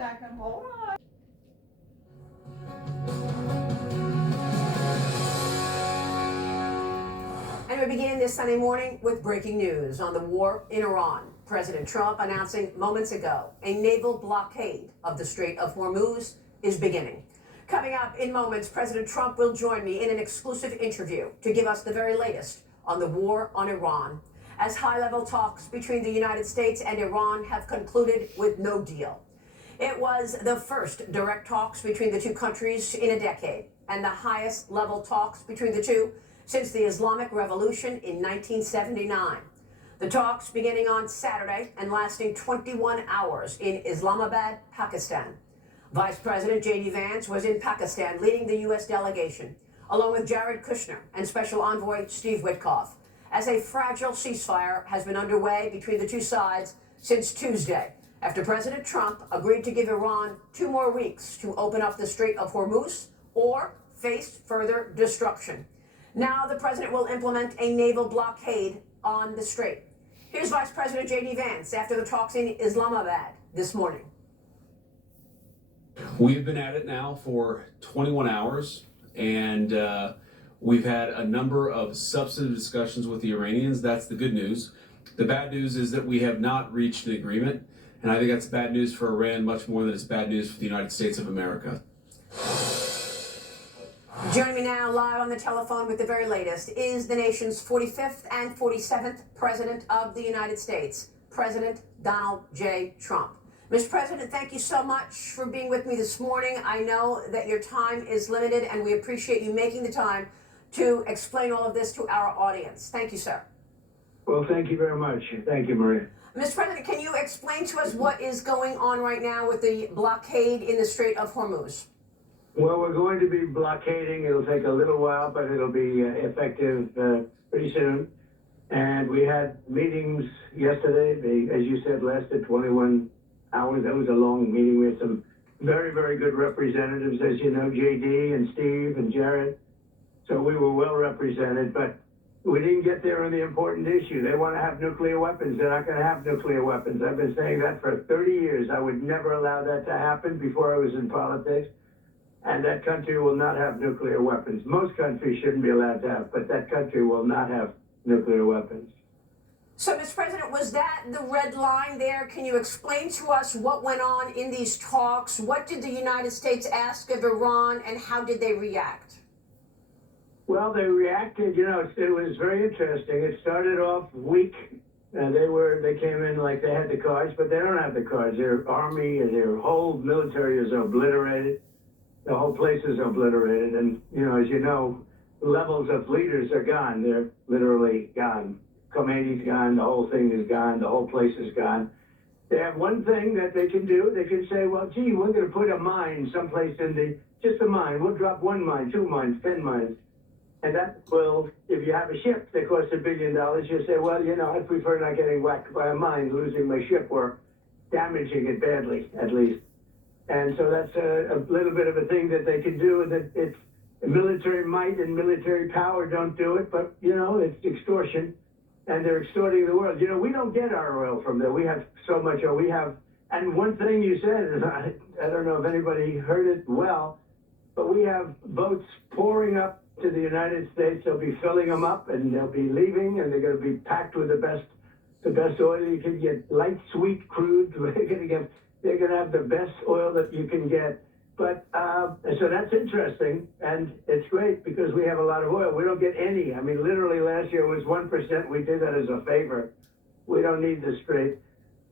second. Hold on. And we're beginning this Sunday morning with breaking news on the war in Iran. President Trump announcing moments ago a naval blockade of the Strait of Hormuz is beginning. Coming up in moments, President Trump will join me in an exclusive interview to give us the very latest on the war on Iran, as high-level talks between the United States and Iran have concluded with no deal. It was the first direct talks between the two countries in a decade, and the highest level talks between the two since the Islamic Revolution in 1979. The talks beginning on Saturday and lasting 21 hours in Islamabad, Pakistan. Vice President J.D. Vance was in Pakistan leading the U.S. delegation, along with Jared Kushner and Special Envoy Steve Witkoff, as a fragile ceasefire has been underway between the two sides since Tuesday, after President Trump agreed to give Iran 2 more weeks to open up the Strait of Hormuz or face further destruction. Now the president will implement a naval blockade on the strait. Here's Vice President J.D. Vance after the talks in Islamabad this morning. We've been at it now for 21 hours, and we've had a number of substantive discussions with the Iranians. That's the good news. The bad news is that we have not reached an agreement, and I think that's bad news for Iran much more than it's bad news for the United States of America. Joining me now live on the telephone with the very latest is the nation's 45th and 47th President of the United States, President Donald J. Trump. Mr. President, thank you so much for being with me this morning. I know that your time is limited, and we appreciate you making the time to explain all of this to our audience. Thank you, sir. Well, thank you very much. Thank you, Maria. Mr. President, can you explain to us what is going on right now with the blockade in the Strait of Hormuz? Well, we're going to be blockading. It'll take a little while, but it'll be effective pretty soon. And we had meetings yesterday. They, as you said, lasted 21 hours. That was a long meeting. We had some very, very good representatives, as you know, JD and Steve and Jared. So we were well represented, but we didn't get there on the important issue. They want to have nuclear weapons. They're not going to have nuclear weapons. I've been saying that for 30 years. I would never allow that to happen before I was in politics. And that country will not have nuclear weapons. Most countries shouldn't be allowed to have, but that country will not have nuclear weapons. So, Mr. President, was that the red line there? Can you explain to us what went on in these talks? What did the United States ask of Iran, and how did they react? Well, they reacted, you know, it was very interesting. It started off weak. They came in like they had the cards, but they don't have the cards. Their army and their whole military is obliterated. The whole place is obliterated. And, you know, as you know, levels of leaders are gone. They're literally gone. Khomeini's gone. The whole thing is gone. The whole place is gone. They have one thing that they can do. They can say, well, gee, we're going to put a mine someplace just a mine. We'll drop 1 mine, 2 mines, 10 mines. And that will, if you have a ship that costs $1 billion, you say, well, you know, I prefer not getting whacked by a mine, losing my ship or damaging it badly, at least. And so that's a little bit of a thing that they can do. That it's military might and military power don't do it, but, you know, it's extortion. And they're extorting the world. You know, we don't get our oil from there. We have so much oil. We have, and one thing you said, and I don't know if anybody heard it well, but we have boats pouring up to the United States. They'll be filling them up, and they'll be leaving, and they're going to be packed with the best oil you can get, light, sweet crude. They're going to have the best oil that you can get. But so that's interesting, and it's great because we have a lot of oil. We don't get any. I mean, literally last year was 1%. We did that as a favor. We don't need the strait.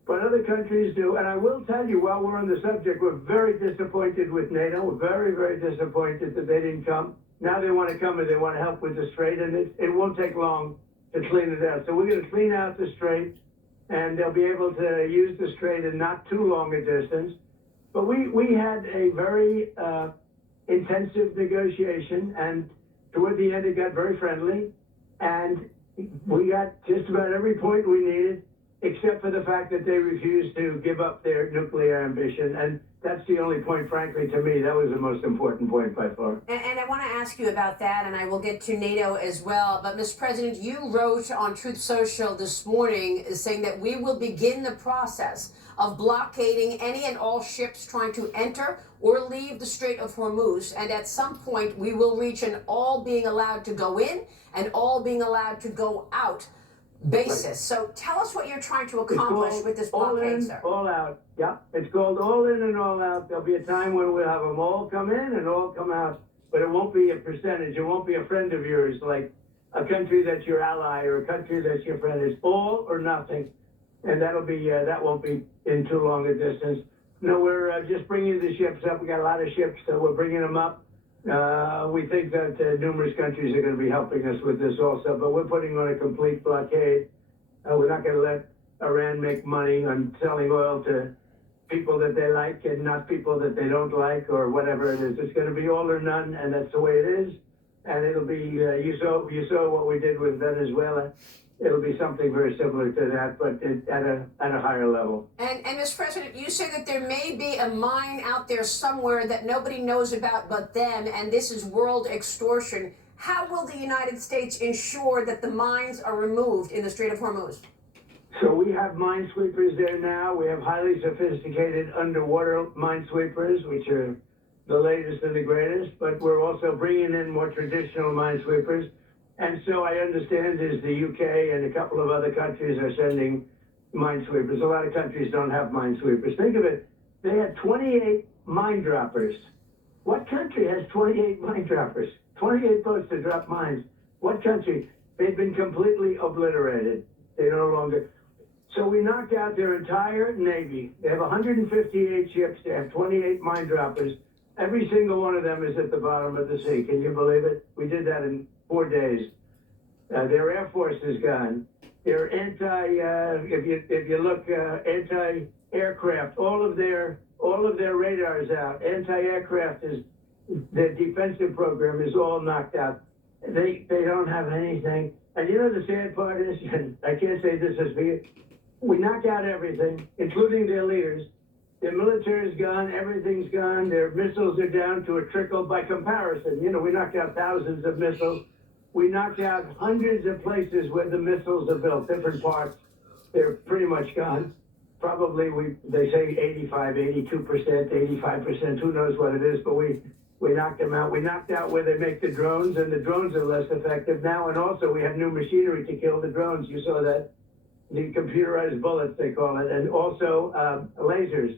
But other countries do. And I will tell you, while we're on the subject, we're very disappointed with NATO. We're very, very disappointed that they didn't come. Now they want to come and they want to help with the strait, and it won't take long to clean it out. So we're going to clean out the strait, and they'll be able to use the strait in not too long a distance. But we had a very intensive negotiation, and toward the end it got very friendly, and we got just about every point we needed, except for the fact that they refused to give up their nuclear ambition. And that's the only point, frankly, to me, that was the most important point by far. And I want to ask you about that, and I will get to NATO as well. But, Mr. President, you wrote on Truth Social this morning saying that we will begin the process of blockading any and all ships trying to enter or leave the Strait of Hormuz. And at some point, we will reach an all being allowed to go in and all being allowed to go out basis. So tell us what you're trying to accomplish with this blockade, all in, sir. all out. Yeah, it's called all in and all out. There'll be a time when we'll have them all come in and all come out, but it won't be a percentage. It won't be a friend of yours, like a country that's your ally or a country that's your friend. It's all or nothing, and that'll be that won't be in too long a distance. No, we're just bringing the ships up. We got a lot of ships, so we're bringing them up. We think that numerous countries are going to be helping us with this also, but we're putting on a complete blockade. We're not going to let Iran make money on selling oil to people that they like and not people that they don't like or whatever it is. It's going to be all or none, and that's the way it is. And it'll be, you saw what we did with Venezuela. It'll be something very similar to that, but at a higher level. And Mr. President, you say that there may be a mine out there somewhere that nobody knows about but them, and this is world extortion. How will the United States ensure that the mines are removed in the Strait of Hormuz? So we have minesweepers there now. We have highly sophisticated underwater minesweepers, which are the latest and the greatest, but we're also bringing in more traditional minesweepers. And so I understand is the UK and a couple of other countries are sending minesweepers. A lot of countries don't have minesweepers. Think of it, they had 28 mine droppers. What country has 28 mine droppers? 28 boats to drop mines. What country? They've been completely obliterated. They no longer. So we knocked out their entire Navy. They have 158 ships. They have 28 mine droppers. Every single one of them is at the bottom of the sea. Can you believe it? We did that in 4 days. Their Air Force is gone. Their if you look, anti-aircraft, all of their radars out. Anti-aircraft is, their defensive program is all knocked out. They don't have anything. And you know the sad part is, and I can't say this is big, we knocked out everything, including their leaders. Their military is gone, everything's gone, their missiles are down to a trickle by comparison. You know, we knocked out thousands of missiles. We knocked out hundreds of places where the missiles are built, different parts. They're pretty much gone. Probably, they say 85, 82%, 85%, who knows what it is, but we knocked them out. We knocked out where they make the drones, and the drones are less effective now, and also we have new machinery to kill the drones. You saw that. The computerized bullets, they call it, and also lasers.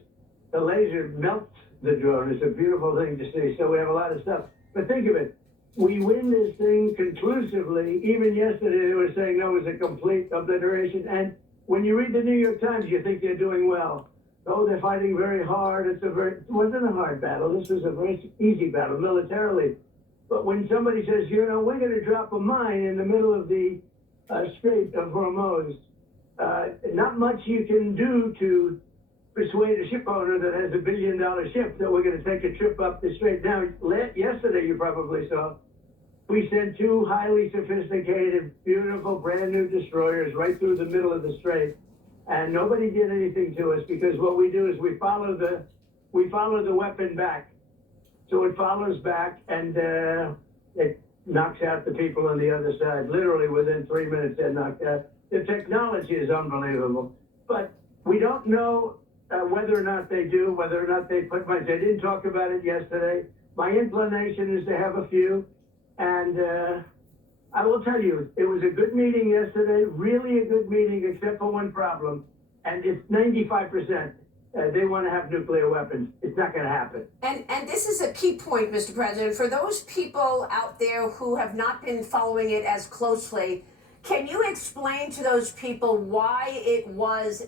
The laser melts the drone. It's a beautiful thing to see. So we have a lot of stuff. But think of it. We win this thing conclusively. Even yesterday they were saying no, it was a complete obliteration. And when you read the New York Times, you think they're doing well. Oh, they're fighting very hard. It wasn't a hard battle. This was a very easy battle militarily. But when somebody says, you know, we're going to drop a mine in the middle of the Strait of Hormuz, not much you can do to persuade a ship owner that has $1 billion ship that we're going to take a trip up the strait. Now, yesterday you probably saw, we sent 2 highly sophisticated, beautiful, brand new destroyers right through the middle of the strait, and nobody did anything to us because what we do is we follow the weapon back. So it follows back and it knocks out the people on the other side. Literally within 3 minutes they're knocked out. The technology is unbelievable, but we don't know whether or not they do, whether or not they put mines. They didn't talk about it yesterday. My inclination is to have a few, and I will tell you, it was a good meeting yesterday, really a good meeting, except for one problem, and it's 95%. They want to have nuclear weapons. It's not going to happen. And this is a key point, Mr. President. For those people out there who have not been following it as closely, can you explain to those people why it was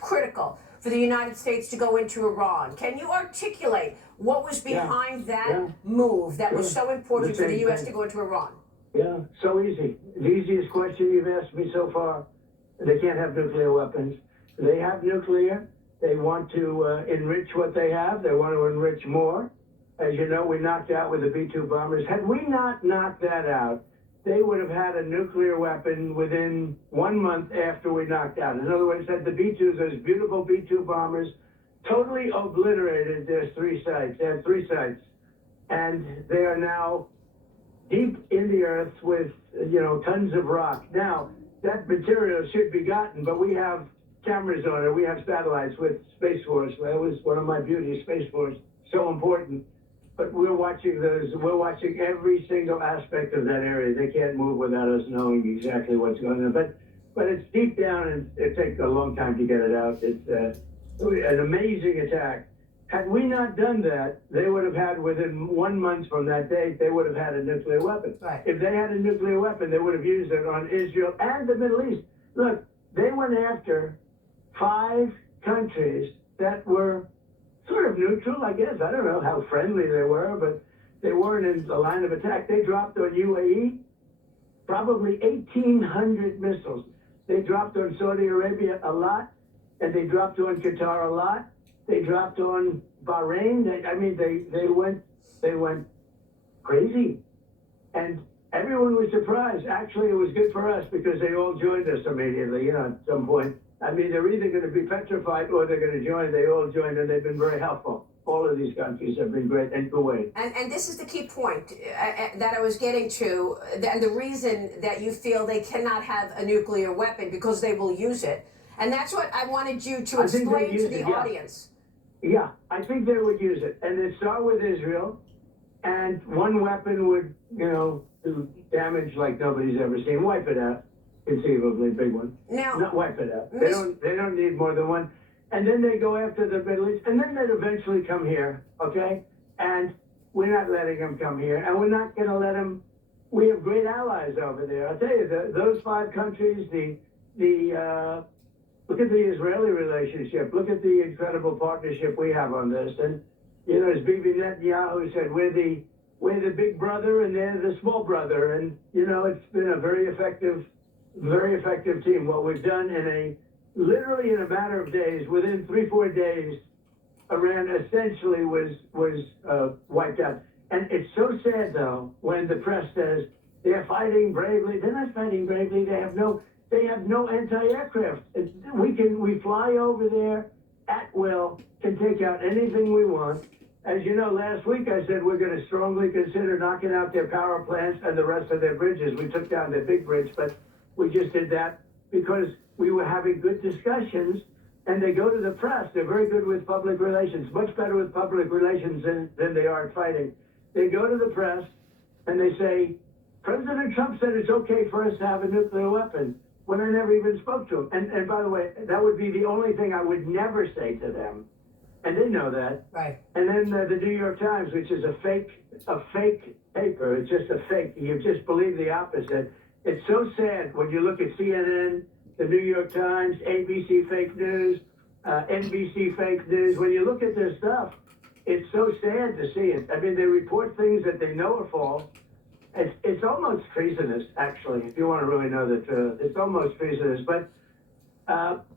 critical for the United States to go into Iran? Can you articulate what was behind that move that was so important for the U.S. to go into Iran? Yeah, so easy. The easiest question you've asked me so far. They can't have nuclear weapons. They have nuclear. They want to enrich what they have. They want to enrich more. As you know, we knocked out with the B-2 bombers. Had we not knocked that out, they would have had a nuclear weapon within 1 month after we knocked out. In other words, had the B-2s, those beautiful B-2 bombers, totally obliterated their 3 sites. They had 3 sites. And they are now deep in the earth with, tons of rock. Now, that material should be gotten, but we have cameras on it. We have satellites with Space Force. That was one of my beauties, Space Force. So important. But we're watching every single aspect of that area. They can't move without us knowing exactly what's going on. But it's deep down, and it takes a long time to get it out. It's an amazing attack. Had we not done that, they would have had, within 1 month from that date, they would have had a nuclear weapon. Right. If they had a nuclear weapon, they would have used it on Israel and the Middle East. Look, they went after 5 countries that were sort of neutral, I guess. I don't know how friendly they were, but they weren't in the line of attack. They dropped on UAE probably 1,800 missiles. They dropped on Saudi Arabia a lot, and they dropped on Qatar a lot. They dropped on Bahrain. They went crazy, and everyone was surprised. Actually, it was good for us because they all joined us immediately. At some point. I mean, they're either going to be petrified or they're going to join. They all joined, and they've been very helpful. All of these countries have been great, and Kuwait. And this is the key point that I was getting to, and the reason that you feel they cannot have a nuclear weapon, because they will use it. And that's what I wanted you to explain to the audience. Yeah, I think they would use it. And they'd start with Israel, and one weapon would, do damage like nobody's ever seen. Wipe it out, conceivably, big one. Now, not wipe it out. They don't need more than one. And then they go after the Middle East, and then they'd eventually come here, okay? And we're not letting them come here, and we're not going to let them. We have great allies over there. I'll tell you, those 5 countries, look at the Israeli relationship. Look at the incredible partnership we have on this. And, as Bibi Netanyahu said, we're the big brother and they're the small brother. And, it's been a very effective team. What we've done literally in a matter of days, within 3-4 days, Iran essentially was wiped out. And it's so sad, though, when the press says they're fighting bravely. They're not fighting bravely. They have no anti-aircraft. We fly over there at will, can take out anything we want. As you know, last week I said we're going to strongly consider knocking out their power plants and the rest of their bridges. We took down their big bridge, but we just did that because we were having good discussions, and they go to the press. They're very good with public relations, much better with public relations than they are at fighting. They go to the press and they say, President Trump said it's okay for us to have a nuclear weapon, when I never even spoke to him. And by the way, that would be the only thing I would never say to them. And they know that. right. And then the New York Times, which is a fake paper, it's just a fake. You just believe the opposite. It's so sad when you look at CNN, the New York Times, ABC fake news, NBC fake news. When you look at their stuff, it's so sad to see it. I mean, they report things that they know are false. It's almost treasonous, actually, if you want to really know the truth. It's almost treasonous. But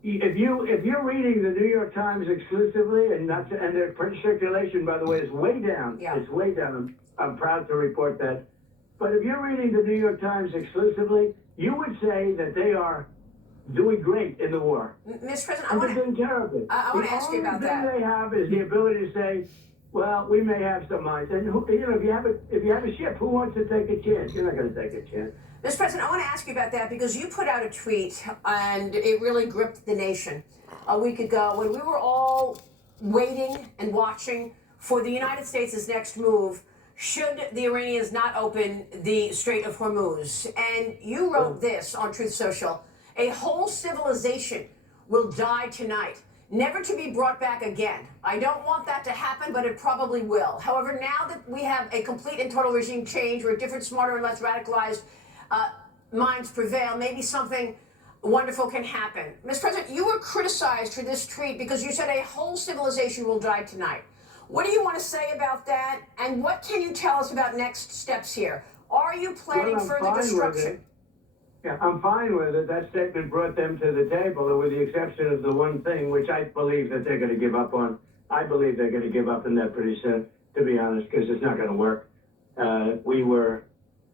if you're reading the New York Times exclusively, and their print circulation, by the way, is way down. Yeah. It's way down. I'm proud to report that. But if you're reading the New York Times exclusively, you would say that they are doing great in the war. Mr. President, And they're doing terribly. I want to ask you about The that. only thing they have is the ability to say, well, we may have some mines. And if you have a ship, who wants to take a chance? You're not going to take a chance. Mr. President, I want to ask you about that because you put out a tweet and it really gripped the nation a week ago when we were all waiting and watching for the United States' next move should the Iranians not open the Strait of Hormuz. And you wrote this on Truth Social: a whole civilization will die tonight, never to be brought back again. I don't want that to happen, but it probably will. However, now that we have a complete and total regime change where different, smarter, and less radicalized minds prevail, maybe something wonderful can happen. Mr. President, you were criticized for this tweet because you said a whole civilization will die tonight. What do you want to say about that? And what can you tell us about next steps here? Are you planning further destruction? Yeah, I'm fine with it. That statement brought them to the table, with the exception of the one thing which I believe that they're going to give up on. I believe they're going to give up on that pretty soon, to be honest, because it's not going to work.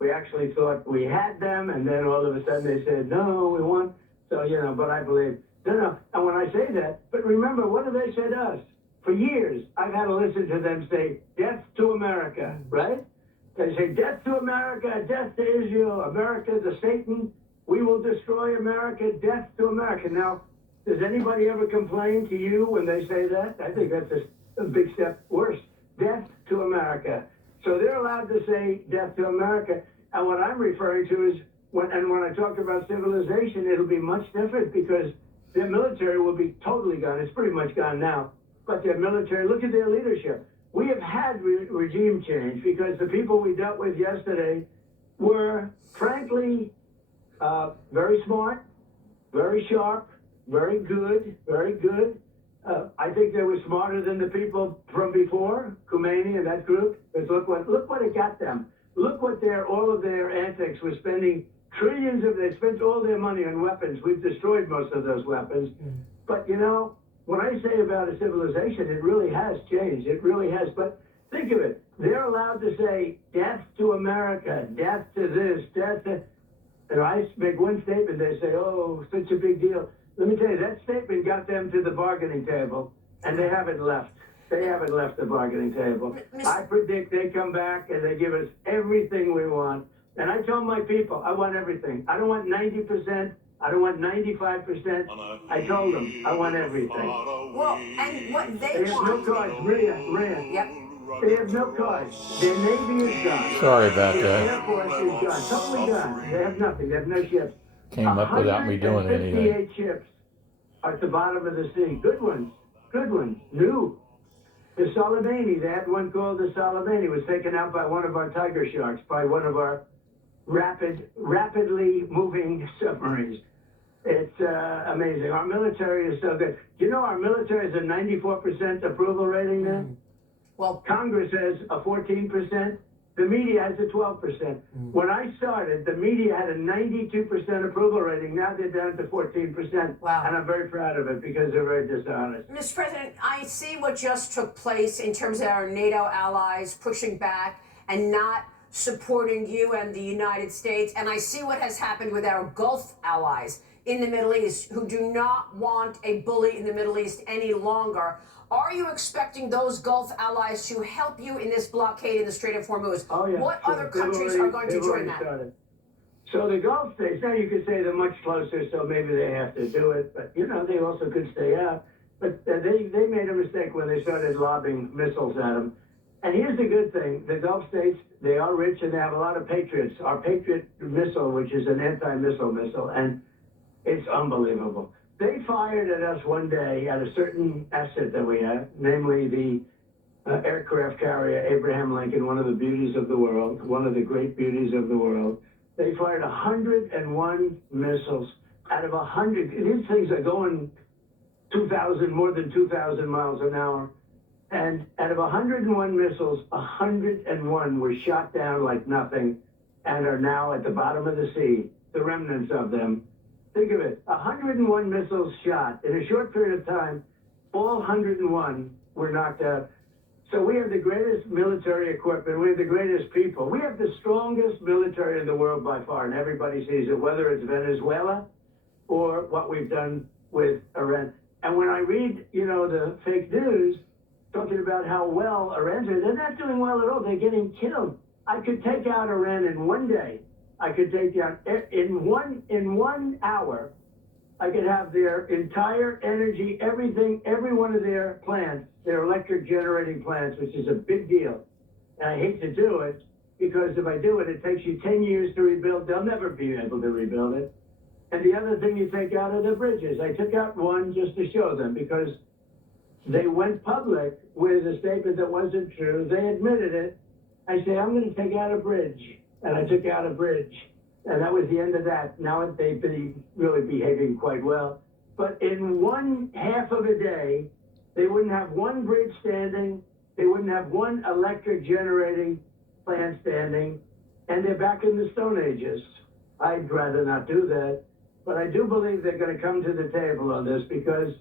We actually thought we had them, and then all of a sudden they said, no, we want. So, but I believe, no. And when I say that, but remember, what do they say to us? For years, I've had to listen to them say, death to America, right? They say, death to America, death to Israel, America, the Satan, we will destroy America, death to America. Now, Does anybody ever complain to you when they say that? I think that's a big step worse. Death to America. So they're allowed to say death to America. And what I'm referring to is, when I talk about civilization, it'll be much different because their military will be totally gone. It's pretty much gone now. But their military, look at their leadership. We have had regime change because the people we dealt with yesterday were, frankly, very smart, very sharp, very good, very good. I think they were smarter than the people from before, Khomeini and that group. Because look what it got them. Look what all of their antics were spending they spent all their money on weapons. We've destroyed most of those weapons. But you know, when I say about a civilization, it really has changed. It really has. But think of it. They're allowed to say death to America, death to this, death to... And I make one statement, they say, oh, such a big deal. Let me tell you, that statement got them to the bargaining table, and they haven't left. They haven't left the bargaining table. I predict they come back and they give us everything we want. And I tell my people, I want everything. I don't want 90%. I don't want 95%. I told them, I want everything. Well, and what They have no want... cards. Rand. Yep. They have no cards. Their Navy is gone. Sorry about Their that. Air Force is gone. Totally gone. They have nothing. They have no ships. Came up without me doing anything. 158 ships are at the bottom of the sea. Good ones. Good ones. New. The Soleimani, they had one called the Soleimani, was taken out by one of our tiger sharks, by one of our rapidly moving submarines. It's amazing. Our military is so good. Do you know our military has a 94% approval rating now? Well, Congress has a 14%. The media has a 12%. When I started, the media had a 92% approval rating. Now they're down to 14%. Wow. And I'm very proud of it because they're very dishonest. Mr. President, I see what just took place in terms of our NATO allies pushing back and not supporting you and the United States. And I see what has happened with our Gulf allies in the Middle East who do not want a bully in the Middle East any longer. Are you expecting those Gulf allies to help you in this blockade in the Strait of Hormuz? Oh, yeah. What Sure. other countries are going to join that? Started. So the Gulf states, now you could say they're much closer, so maybe they have to do it. But, you know, they also could stay out. But they made a mistake when they started lobbing missiles at them. And here's the good thing. The Gulf states, they are rich and they have a lot of Patriots. Our Patriot missile, which is an anti-missile missile, and it's unbelievable. They fired at us one day at a certain asset that we have, namely the aircraft carrier Abraham Lincoln, one of the beauties of the world, one of the great beauties of the world. They fired 101 missiles out of 100. These things are going more than 2,000 miles an hour. And out of 101 missiles, 101 were shot down like nothing and are now at the bottom of the sea, the remnants of them. Think of it, 101 missiles shot. In a short period of time, all 101 were knocked out. So we have the greatest military equipment. We have the greatest people. We have the strongest military in the world by far, and everybody sees it, whether it's Venezuela or what we've done with Iran. And when I read, you know, the fake news talking about how well Iran's doing, they're not doing well at all. They're getting killed. I could take out Iran in one day. I could take down in 1 hour. I could have their entire energy, everything, every one of their plants, their electric generating plants, which is a big deal. And I hate to do it because if I do it, it takes you 10 years to rebuild. They'll never be able to rebuild it. And the other thing you take out are the bridges. I took out one just to show them because they went public with a statement that wasn't true. They admitted it. I say, I'm going to take out a bridge. And I took out a bridge. And that was the end of that. Now they've been really behaving quite well. But in 1/2 of a day, they wouldn't have one bridge standing. They wouldn't have one electric generating plant standing. And they're back in the Stone Ages. I'd rather not do that. But I do believe they're going to come to the table on this because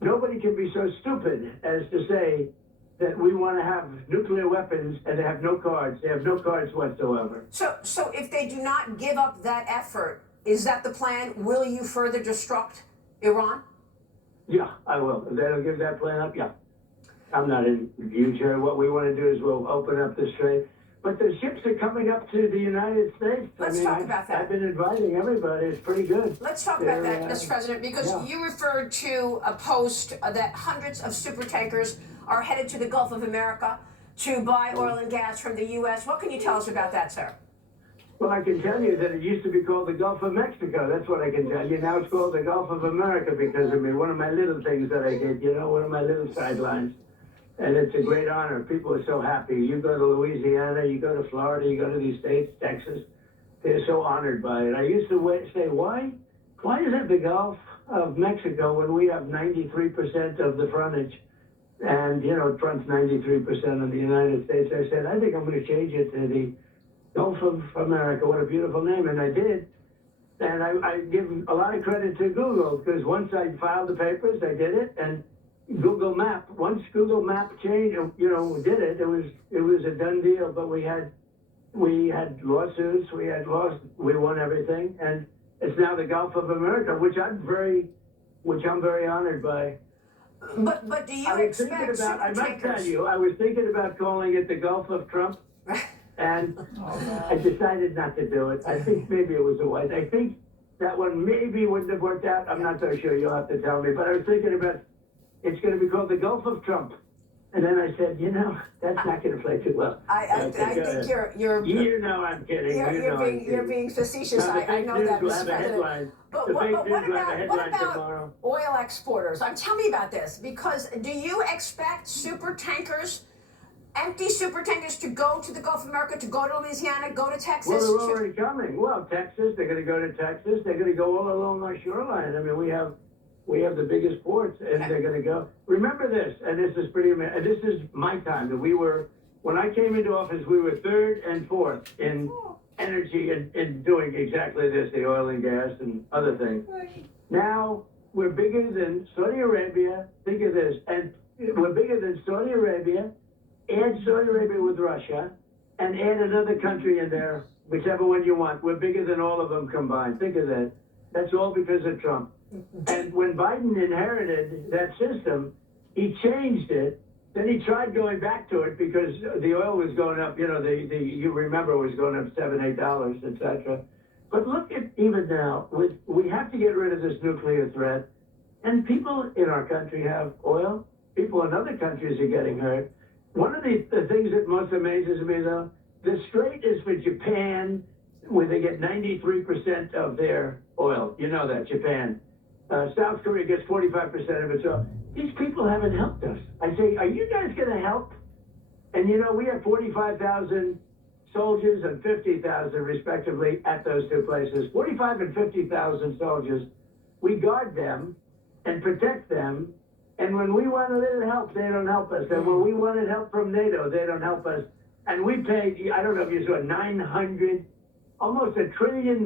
nobody can be so stupid as to say that we want to have nuclear weapons and they have no cards. They have no cards whatsoever. So if they do not give up that effort, is that the plan? Will you further destruct Iran? Yeah, I will. If they don't give that plan up, yeah. I'm not in huge hurry. What we want to do is we'll open up the strait. But the ships are coming up to the United States. Let's talk about that. I've been inviting everybody. It's pretty good. Let's talk about that, Mr. President, because you referred to a post that hundreds of super tankers are headed to the Gulf of America to buy oil and gas from the U.S. What can you tell us about that, sir? Well, I can tell you that it used to be called the Gulf of Mexico. That's what I can tell you. Now it's called the Gulf of America because, I mean, one of my little things that I did, you know, one of my little sidelines. And it's a great honor. People are so happy. You go to Louisiana, you go to Florida, you go to these states, Texas. They're so honored by it. I used to say, why is it the Gulf of Mexico when we have 93% of the frontage? And, you know, it fronts 93% of the United States. I said, I think I'm going to change it to the Gulf of America. What a beautiful name. And I did. And I give a lot of credit to Google because once I filed the papers, I did it. And Google Map, once Google Map changed, you know, did it, it was a done deal. But we had lawsuits, we won everything. And it's now the Gulf of America, which I'm very honored by. But do you expect I must tell you, I was thinking about calling it the Gulf of Trump. And I decided not to do it. I think maybe it was a wise. I think that one maybe wouldn't have worked out. I'm not so sure. You'll have to tell me. But I was thinking about it's going to be called the Gulf of Trump. And then I said, you know, that's not going to play too well. I think you're. You know, I'm kidding. You're being facetious. I know that, Mr. President. But what about oil exporters? Tell me about this, because do you expect empty super tankers to go to the Gulf of America, to go to Louisiana, go to Texas? Well, they're already coming. Well, Texas, they're going to go to Texas. They're going to go all along our shoreline. I mean, we have the biggest ports, and they're going to go. Remember this, and this is pretty amazing. This is my time. That when I came into office, we were third and fourth in energy and in doing exactly this, the oil and gas and other things. Now we're bigger than Saudi Arabia. Think of this, and we're bigger than Saudi Arabia. Add Saudi Arabia with Russia, and add another country in there, whichever one you want. We're bigger than all of them combined. Think of that. That's all because of Trump. And when Biden inherited that system, he changed it. Then he tried going back to it because the oil was going up. You know, you remember it was going up $7, $8, etc. But look at even now. We have to get rid of this nuclear threat, and people in our country have oil. People in other countries are getting hurt. One of the things that most amazes me, though, the strait is for Japan, where they get 93% of their oil. You know that, Japan. South Korea gets 45% of its oil. These people haven't helped us. I say, are you guys going to help? And, you know, we have 45,000 soldiers and 50,000, respectively, at those two places. 45 and 50,000 soldiers. We guard them and protect them. And when we want a little help, they don't help us. And when we wanted help from NATO, they don't help us. And we paid, I don't know if you saw, almost $1 trillion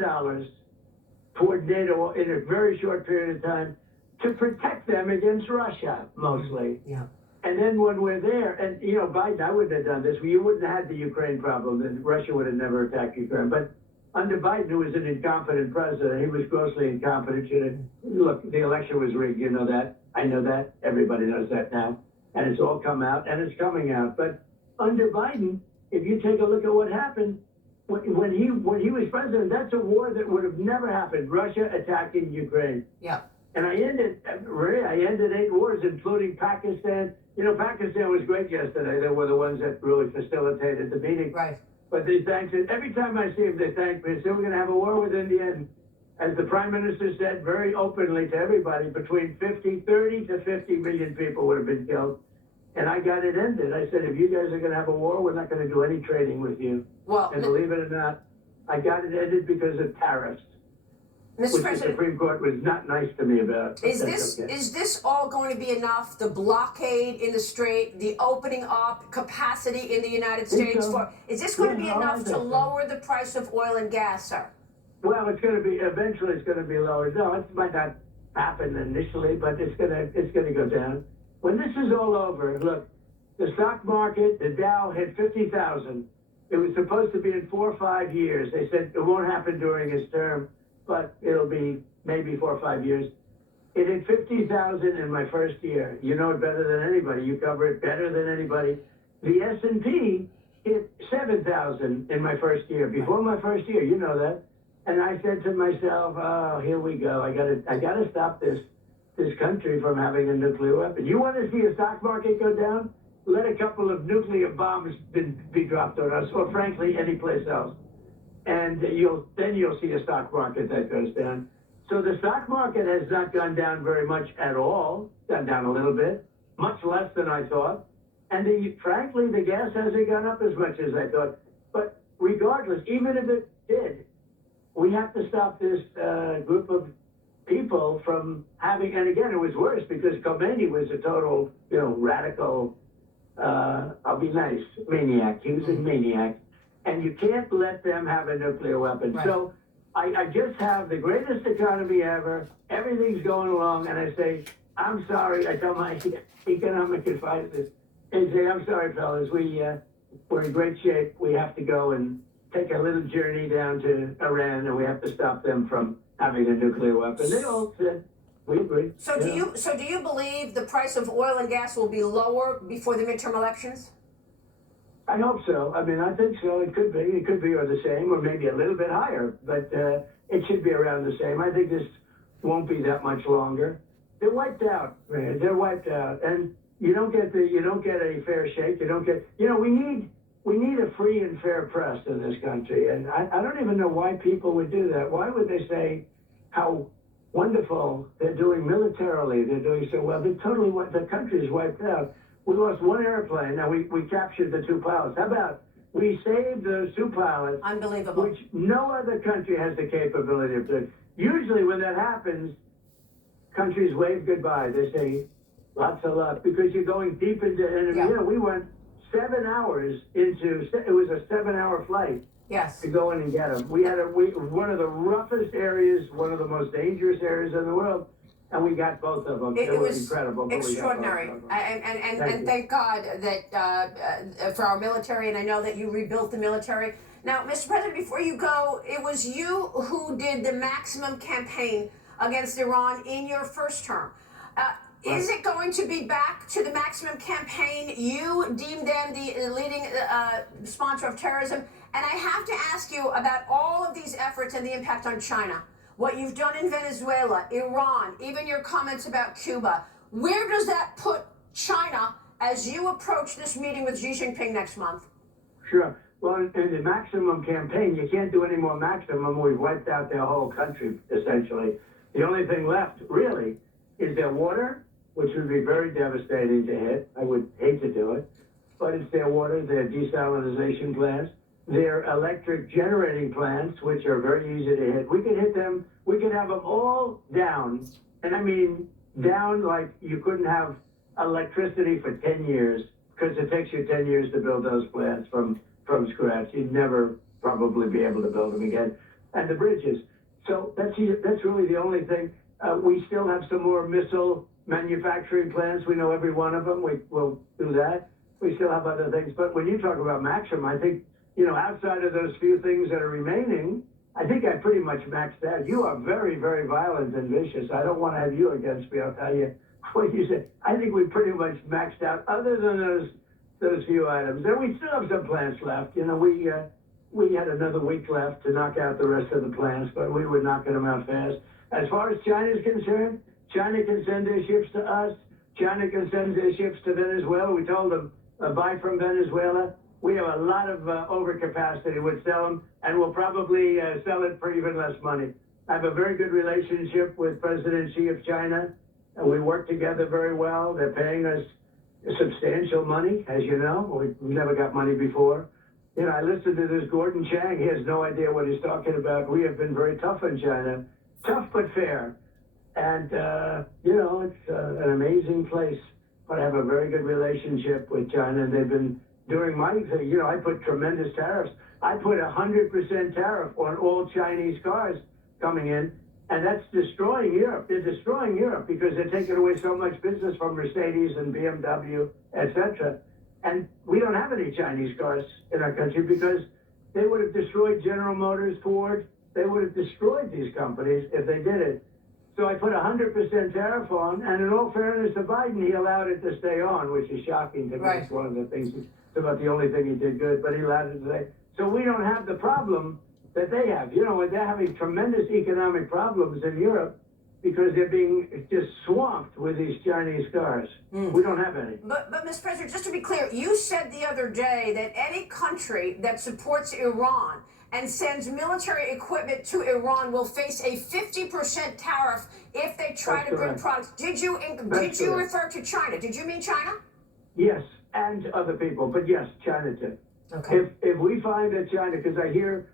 toward NATO in a very short period of time to protect them against Russia, mostly. Yeah. And then when we're there, and, you know, Biden, I wouldn't have done this. You wouldn't have had the Ukraine problem, and Russia would have never attacked Ukraine. But under Biden, who was an incompetent president, he was grossly incompetent. Look, the election was rigged, you know that. I know that. Everybody knows that now. And it's all come out, and it's coming out. But under Biden, if you take a look at what happened, when he was president, that's a war that would have never happened. Russia attacking Ukraine. Yeah. And I ended 8 wars, including Pakistan. You know, Pakistan was great yesterday. They were the ones that really facilitated the meeting. Right. But they thanked it. Every time I see them, they thank me. They say, we're going to have a war with India. And as the prime minister said very openly to everybody, between 30 to 50 million people would have been killed. And I got it ended. I said, if you guys are going to have a war, we're not going to do any trading with you. Well, and believe it or not, I got it ended because of tariffs. Mr. Which President, the Supreme Court was not nice to me about. Is this all going to be enough? The blockade in the strait, the opening up capacity in the United States is this going to be enough to lower the price of oil and gas, sir? Well, eventually it's going to be lowered. No, it might not happen initially, but it's going to go down. When this is all over, look, the stock market, the Dow hit 50,000. It was supposed to be in 4 or 5 years. They said it won't happen during his term, but it'll be maybe 4 or 5 years. It hit 50,000 in my first year. You know it better than anybody. You cover it better than anybody. The S&P hit 7,000 in my first year. Before my first year, you know that. And I said to myself, "Oh, here we go. I gotta stop this country from having a nuclear weapon. You want to see a stock market go down? Let a couple of nuclear bombs be dropped on us, or frankly, any place else, and you'll see a stock market that goes down." So the stock market has not gone down very much at all. Gone down a little bit, much less than I thought. And frankly, the gas hasn't gone up as much as I thought. But regardless, even if it did, we have to stop this group of people from having, and again, it was worse because Khomeini was a total, radical, I'll be nice, maniac. He was a maniac. And you can't let them have a nuclear weapon. Right. So I just have the greatest economy ever. Everything's going along. And I say, I'm sorry. I tell my economic advisors, I say, I'm sorry, fellas. We're in great shape. We have to go and take a little journey down to Iran, and we have to stop them from having a nuclear weapon. They all said, we agree. So do you believe the price of oil and gas will be lower before the midterm elections? I hope so. I mean, I think so. It could be. It could be or the same, or maybe a little bit higher, but it should be around the same. I think this won't be that much longer. They're wiped out, man. They're wiped out, and you don't get a fair shake. You don't get. We need a free and fair press in this country, and I don't even know why people would do that. Why would they say how wonderful they're doing militarily? They're doing so well. The country is wiped out. We lost one airplane. Now we captured the two pilots. How about we saved those two pilots? Unbelievable. Which no other country has the capability of doing. Usually when that happens, countries wave goodbye. They say lots of luck because you're going deep into enemy. Yeah. We went 7 hours into, it was a 7-hour flight. Yes. To go in and get them. We had one of the roughest areas, one of the most dangerous areas in the world, and we got both of them. It was incredible. Extraordinary. And thank God that for our military, and I know that you rebuilt the military. Now, Mr. President, before you go, it was you who did the maximum campaign against Iran in your first term. Is it going to be back to the maximum campaign? You deemed them the leading sponsor of terrorism. And I have to ask you about all of these efforts and the impact on China. What you've done in Venezuela, Iran, even your comments about Cuba. Where does that put China as you approach this meeting with Xi Jinping next month? Sure. Well, in the maximum campaign, you can't do any more maximum. We've wiped out their whole country, essentially. The only thing left, really, is their water, which would be very devastating to hit. I would hate to do it. But it's their water, their desalinization plants, their electric generating plants, which are very easy to hit. We could hit them, we could have them all down. And I mean, down like you couldn't have electricity for 10 years, because it takes you 10 years to build those plants from scratch. You'd never probably be able to build them again. And the bridges. So that's really the only thing. We still have some more missile manufacturing plants. We know every one of them. We'll do that. We still have other things. But when you talk about maximum, I think, outside of those few things that are remaining, I think I pretty much maxed out. You are very, very violent and vicious. I don't want to have you against me. I'll tell you what you said. I think we pretty much maxed out, other than those few items. And we still have some plants left. We had another week left to knock out the rest of the plants, but we were knocking them out fast. As far as China is concerned, China can send their ships to us. China can send their ships to Venezuela. We told them, buy from Venezuela. We have a lot of overcapacity. We'd sell them, and we'll probably sell it for even less money. I have a very good relationship with President Xi of China, and we work together very well. They're paying us substantial money, as you know. We've never got money before. I listened to this Gordon Chang. He has no idea what he's talking about. We have been very tough on China. Tough but fair. And, it's an amazing place. But I have a very good relationship with China, and they've been doing my thing. I put tremendous tariffs. I put 100% tariff on all Chinese cars coming in, and that's destroying Europe. They're destroying Europe because they're taking away so much business from Mercedes and BMW, etc. And we don't have any Chinese cars in our country because they would have destroyed General Motors, Ford. They would have destroyed these companies if they did it. So I put 100% tariff on, and in all fairness to Biden, he allowed it to stay on, which is shocking to me. Right. It's one of the things, it's about the only thing he did good, but he allowed it to stay. So we don't have the problem that they have. You know, they're having tremendous economic problems in Europe because they're being just swamped with these Chinese cars. We don't have any. But Mr. President, just to be clear, you said the other day that any country that supports Iran and sends military equipment to Iran will face a 50% tariff if they try That's to bring correct. products. Did you That's correct. refer to China? Did you mean China? Yes, and other people, but yes, China too. Okay. If we find that China, because I hear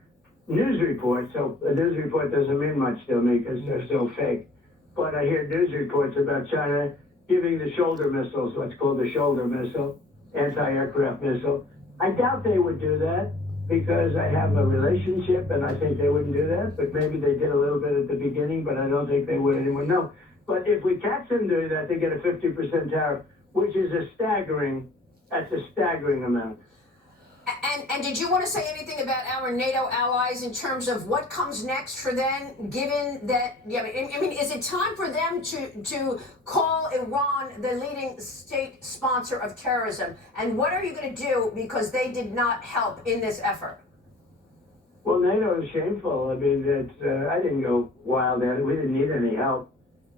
news reports, so a news report doesn't mean much to me because they're so fake, but I hear news reports about China giving the shoulder missiles, what's called the shoulder missile, anti-aircraft missile. I doubt they would do that because I have a relationship and I think they wouldn't do that, but maybe they did a little bit at the beginning, but I don't think they would anymore. No, but if we catch them doing that, they get a 50% tariff, which is that's a staggering amount. And did you want to say anything about our NATO allies in terms of what comes next for them, given that, I mean, is it time for them to call Iran the leading state sponsor of terrorism? And what are you going to do because they did not help in this effort? Well, NATO is shameful. I mean, I didn't go wild at it. We didn't need any help.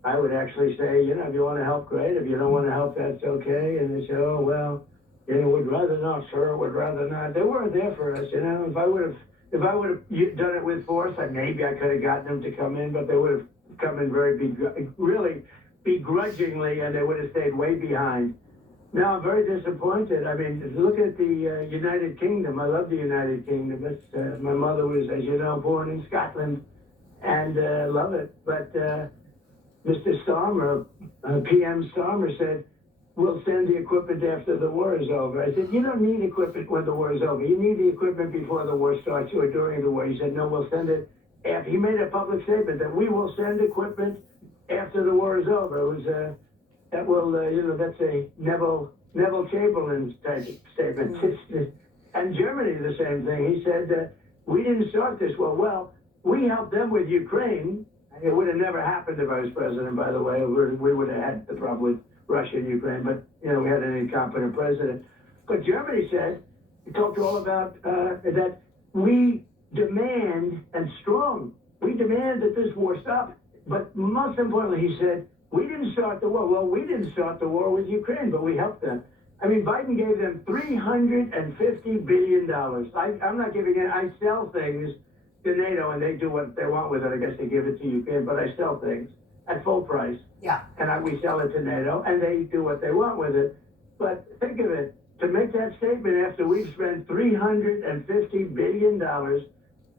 I would actually say, you know, if you want to help, great. If you don't want to help, that's okay. And they say, oh, well, you know, would rather not, sir, would rather not. They weren't there for us, you know. If I would have done it with force, maybe I could have gotten them to come in, but they would have come in really begrudgingly, and they would have stayed way behind. Now, I'm very disappointed. I mean, look at the United Kingdom. I love the United Kingdom. It's, my mother was, as you know, born in Scotland, and love it. But Mr. Starmer, PM Starmer said, we'll send the equipment after the war is over. I said, you don't need equipment when the war is over. You need the equipment before the war starts or during the war. He said, no, we'll send it after. He made a public statement that we will send equipment after the war is over. It was, that will, you know, that's a Neville Chamberlain type statement. And Germany, the same thing. He said, we didn't start this war. Well, we helped them with Ukraine. It would have never happened if I was president, by the way. We would have had the problem with Russia and Ukraine, but, you know, we had an incompetent president. But Germany said, he talked all about that we demand, and strong, we demand that this war stop. But most importantly, he said, we didn't start the war. Well, we didn't start the war with Ukraine, but we helped them. I mean, Biden gave them $350 billion. I'm not giving it. I sell things to NATO, and they do what they want with it. I guess they give it to Ukraine, but I sell things at full price. Yeah. And we sell it to NATO, and they do what they want with it. But think of it, to make that statement after we've spent $350 billion,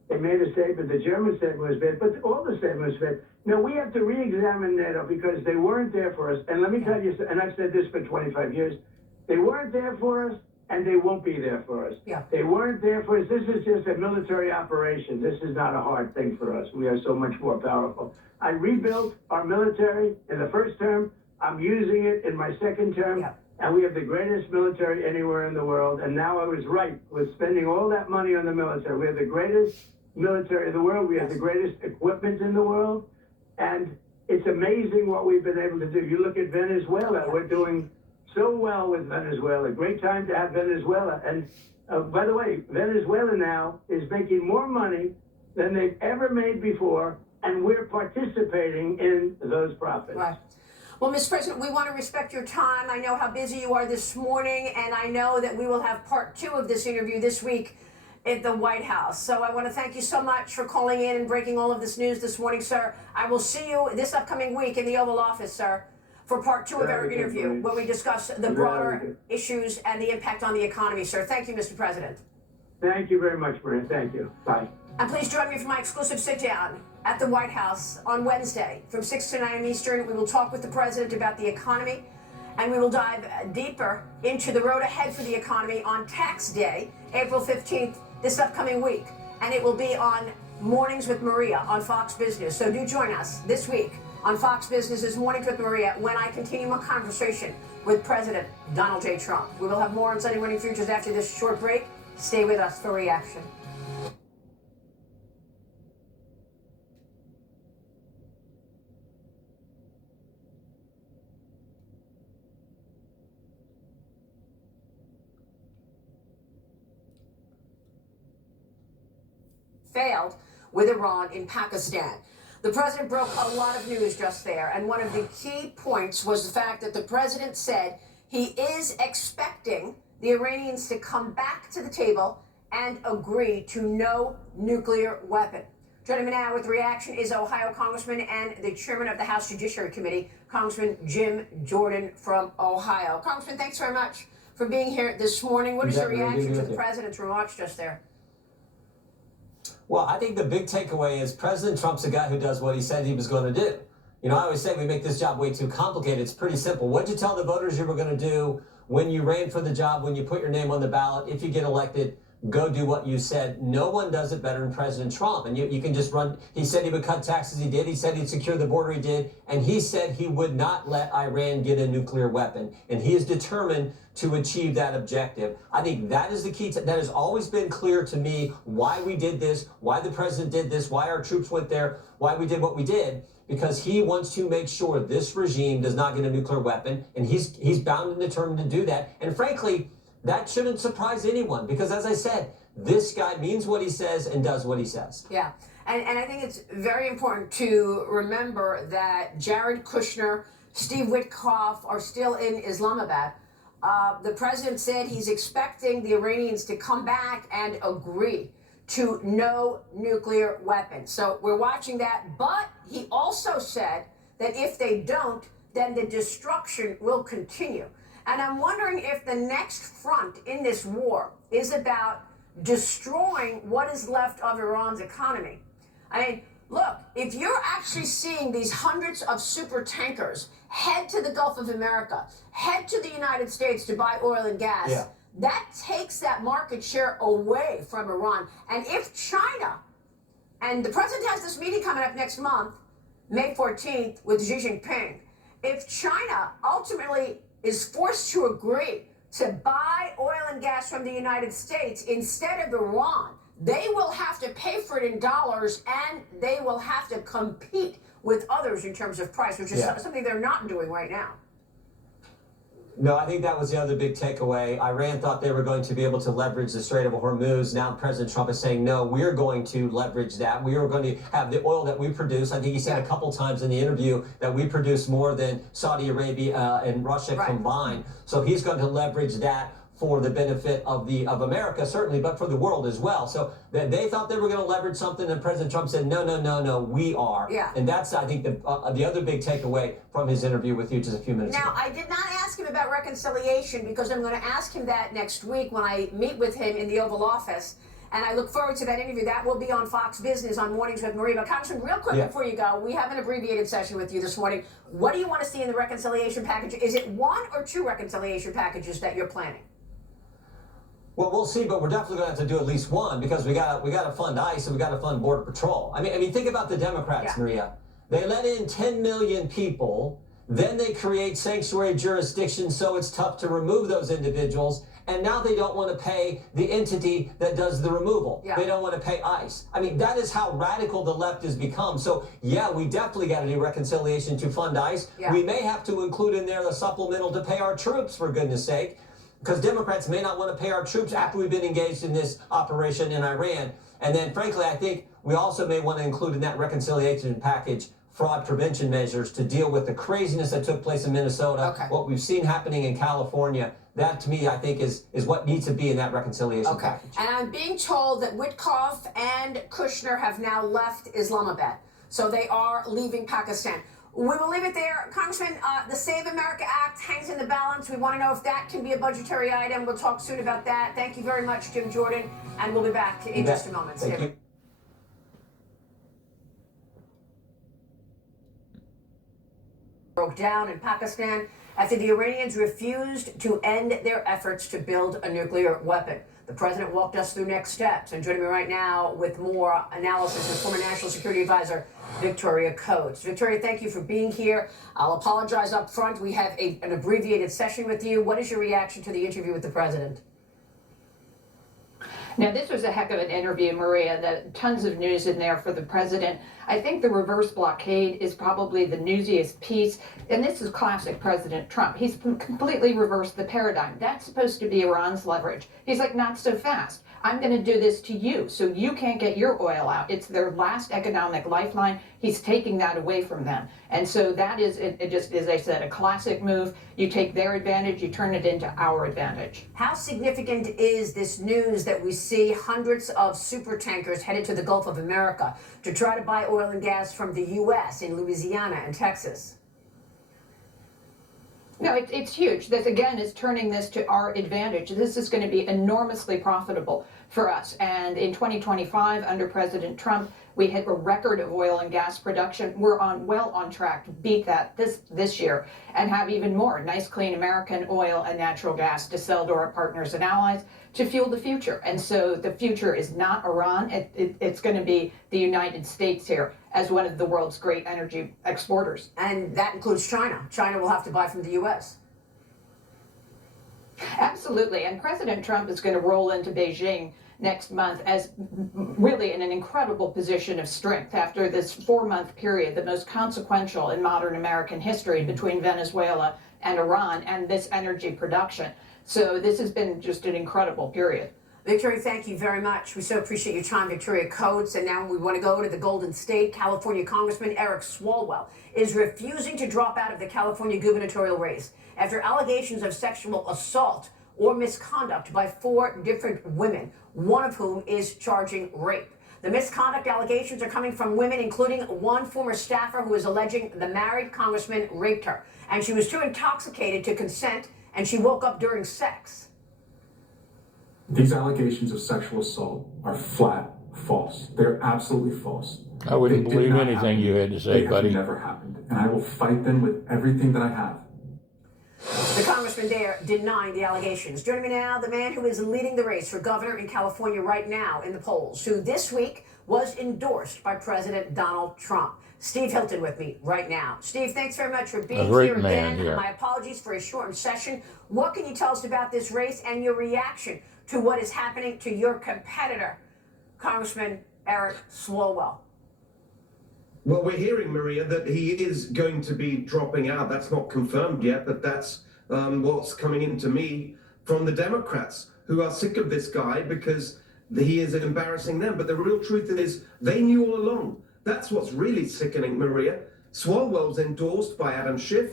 they made a statement, the German statement was bad, but all the statements bad. Now, we have to re-examine NATO because they weren't there for us. And let me tell you, and I've said this for 25 years, they weren't there for us, and they won't be there for us. Yeah. They weren't there for us. This is just a military operation. This is not a hard thing for us. We are so much more powerful. I rebuilt our military in the first term. I'm using it in my second term. Yeah. And we have the greatest military anywhere in the world. And now I was right with spending all that money on the military. We have the greatest military in the world. We have the greatest equipment in the world. And it's amazing what we've been able to do. You look at Venezuela. We're doing so well with Venezuela. Great time to have Venezuela. And by the way, Venezuela now is making more money than they've ever made before. And we're participating in those profits. Right. Well, Mr. President, we want to respect your time. I know how busy you are this morning, and I know that we will have part 2 of this interview this week at the White House. So I want to thank you so much for calling in and breaking all of this news this morning, sir. I will see you this upcoming week in the Oval Office, sir, for part 2 of our interview when we discuss the broader issues and the impact on the economy, sir. Thank you, Mr. President. Thank you very much, Maria. Thank you. Bye. And please join me for my exclusive sit-down at the White House on Wednesday from 6 to 9 Eastern. We will talk with the president about the economy, and we will dive deeper into the road ahead for the economy on Tax Day, April 15th, this upcoming week. And it will be on Mornings with Maria on Fox Business. So do join us this week on Fox Business's Mornings with Maria when I continue my conversation with President Donald J. Trump. We will have more on Sunday Morning Futures after this short break. Stay with us for reaction. failed with Iran in Pakistan. The president broke a lot of news just there, and one of the key points was the fact that the president said he is expecting the Iranians to come back to the table and agree to no nuclear weapon. Joining me now with reaction is Ohio Congressman and the chairman of the House Judiciary Committee, Congressman Jim Jordan from Ohio. Congressman, thanks very much for being here this morning. What is your reaction to the president's remarks just there? Well, I think the big takeaway is President Trump's a guy who does what he said he was going to do. You know, I always say we make this job way too complicated. It's pretty simple. What did you tell the voters you were going to do when you ran for the job, when you put your name on the ballot? If you get elected, go do what you said. No one does it better than President Trump. And you can just run. He said he would cut taxes. He did. He said he'd secure the border. He did. And he said he would not let Iran get a nuclear weapon. And he is determined to achieve that objective. I think that is the key. That has always been clear to me why we did this, why the president did this, why our troops went there, why we did what we did. Because he wants to make sure this regime does not get a nuclear weapon. And he's bound and determined to do that. And frankly, that shouldn't surprise anyone, because as I said, this guy means what he says and does what he says. Yeah, and I think it's very important to remember that Jared Kushner, Steve Witkoff are still in Islamabad. The president said he's expecting the Iranians to come back and agree to no nuclear weapons. So we're watching that, but he also said that if they don't, then the destruction will continue. And I'm wondering if the next front in this war is about destroying what is left of Iran's economy. I mean, look, if you're actually seeing these hundreds of super tankers head to the Gulf of America, head to the United States to buy oil and gas, that takes that market share away from Iran. And if China, and the president has this meeting coming up next month, May 14th, with Xi Jinping, if China ultimately is forced to agree to buy oil and gas from the United States instead of Iran, they will have to pay for it in dollars, and they will have to compete with others in terms of price, which is something they're not doing right now. No, I think that was the other big takeaway. Iran thought they were going to be able to leverage the Strait of Hormuz. Now President Trump is saying, no, we're going to leverage that. We are going to have the oil that we produce. I think he said a couple times in the interview that we produce more than Saudi Arabia and Russia combined. So he's going to leverage that for the benefit of America, certainly, but for the world as well. So they thought they were going to leverage something, and President Trump said, no, no, no, no, we are. Yeah. And that's, I think, the other big takeaway from his interview with you just a few minutes ago. Now, I did not ask him about reconciliation, because I'm going to ask him that next week when I meet with him in the Oval Office. And I look forward to that interview. That will be on Fox Business on Mornings with Maria. But Congressman, real quick before you go, we have an abbreviated session with you this morning. What do you want to see in the reconciliation package? Is it one or two reconciliation packages that you're planning? Well, we'll see, but we're definitely going to have to do at least one, because we got to fund ICE and we got to fund Border Patrol. I mean, think about the Democrats, Maria. They let in 10 million people, then they create sanctuary jurisdictions so it's tough to remove those individuals, and now they don't want to pay the entity that does the removal. They don't want to pay ICE. I mean, that is how radical the left has become. So, yeah, we definitely got to do reconciliation to fund ICE. We may have to include in there the supplemental to pay our troops, for goodness sake, because Democrats may not want to pay our troops after we've been engaged in this operation in Iran. And then, frankly, I think we also may want to include in that reconciliation package fraud prevention measures to deal with the craziness that took place in Minnesota, what we've seen happening in California. That, to me, I think is what needs to be in that reconciliation package. And I'm being told that Witkoff and Kushner have now left Islamabad. So they are leaving Pakistan. We will leave it there. Congressman, the Save America Act hangs in the balance. We want to know if that can be a budgetary item. We'll talk soon about that. Thank you very much, Jim Jordan, and we'll be back in just a moment. Thank you. Broke down in Pakistan after the Iranians refused to end their efforts to build a nuclear weapon. The president walked us through next steps, and joining me right now with more analysis is former National Security Advisor Victoria Coates. Victoria, thank you for being here. I'll apologize up front. We have an abbreviated session with you. What is your reaction to the interview with the president? Now, this was a heck of an interview, Maria. Tons of news in there for the president. I think the reverse blockade is probably the newsiest piece. And this is classic President Trump. He's completely reversed the paradigm. That's supposed to be Iran's leverage. He's like, not so fast. I'm going to do this to you so you can't get your oil out. It's their last economic lifeline. He's taking that away from them. And so that is, it just, as I said, a classic move. You take their advantage, you turn it into our advantage. How significant is this news that we see hundreds of super tankers headed to the Gulf of America to try to buy oil and gas from the U.S. in Louisiana and Texas? No, it's huge. This, again, is turning this to our advantage. This is going to be enormously profitable for us. And in 2025, under President Trump, we hit a record of oil and gas production. We're well on track to beat that this year and have even more nice, clean American oil and natural gas to sell to our partners and allies to fuel the future. And so the future is not Iran. It's going to be the United States here as one of the world's great energy exporters. And that includes China. China will have to buy from the U.S. Absolutely. And President Trump is going to roll into Beijing next month as really in an incredible position of strength after this 4-month period, the most consequential in modern American history between Venezuela and Iran and this energy production. So this has been just an incredible period. Victoria, thank you very much. We so appreciate your time, Victoria Coates. And now we want to go to the Golden State. California Congressman Eric Swalwell is refusing to drop out of the California gubernatorial race after allegations of sexual assault or misconduct by 4 different women, one of whom is charging rape. The misconduct allegations are coming from women, including one former staffer who is alleging the married congressman raped her. And she was too intoxicated to consent, and she woke up during sex. These allegations of sexual assault are flat false. They're absolutely false. I wouldn't They did believe not anything happen. you had to say, They buddy. have never happened. And I will fight them with everything that I have. The congressman there denying the allegations. Joining me now, the man who is leading the race for governor in California right now in the polls, who this week was endorsed by President Donald Trump. Steve Hilton with me right now. Steve, thanks very much for being great here man again. here. My apologies for a shortened session. What can you tell us about this race and your reaction to what is happening to your competitor, Congressman Eric Swalwell? Well, we're hearing, Maria, that he is going to be dropping out. That's not confirmed yet, but that's what's coming into me from the Democrats, who are sick of this guy because he is embarrassing them. But the real truth is they knew all along. That's what's really sickening, Maria. Swalwell's endorsed by Adam Schiff,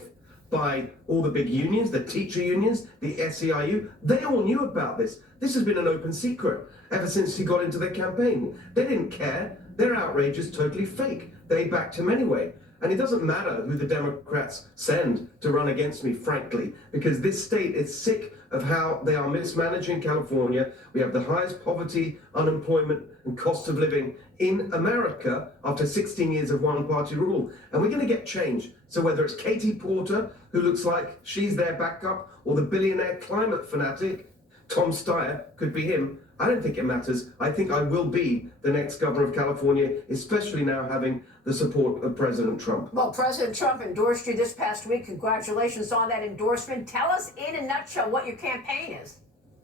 by all the big unions, the teacher unions, the SEIU. They all knew about this. This has been an open secret ever since he got into the campaign. They didn't care. Their outrage is totally fake. They backed him anyway. And it doesn't matter who the Democrats send to run against me, frankly, because this state is sick of how they are mismanaging California. We have the highest poverty, unemployment, and cost of living in America after 16 years of one-party rule. And we're going to get change. So whether it's Katie Porter, who looks like she's their backup, or the billionaire climate fanatic, Tom Steyer, could be him, I don't think it matters. I think I will be the next governor of California, especially now having the support of President Trump. Well, President Trump endorsed you this past week. Congratulations on that endorsement. Tell us in a nutshell what your campaign is.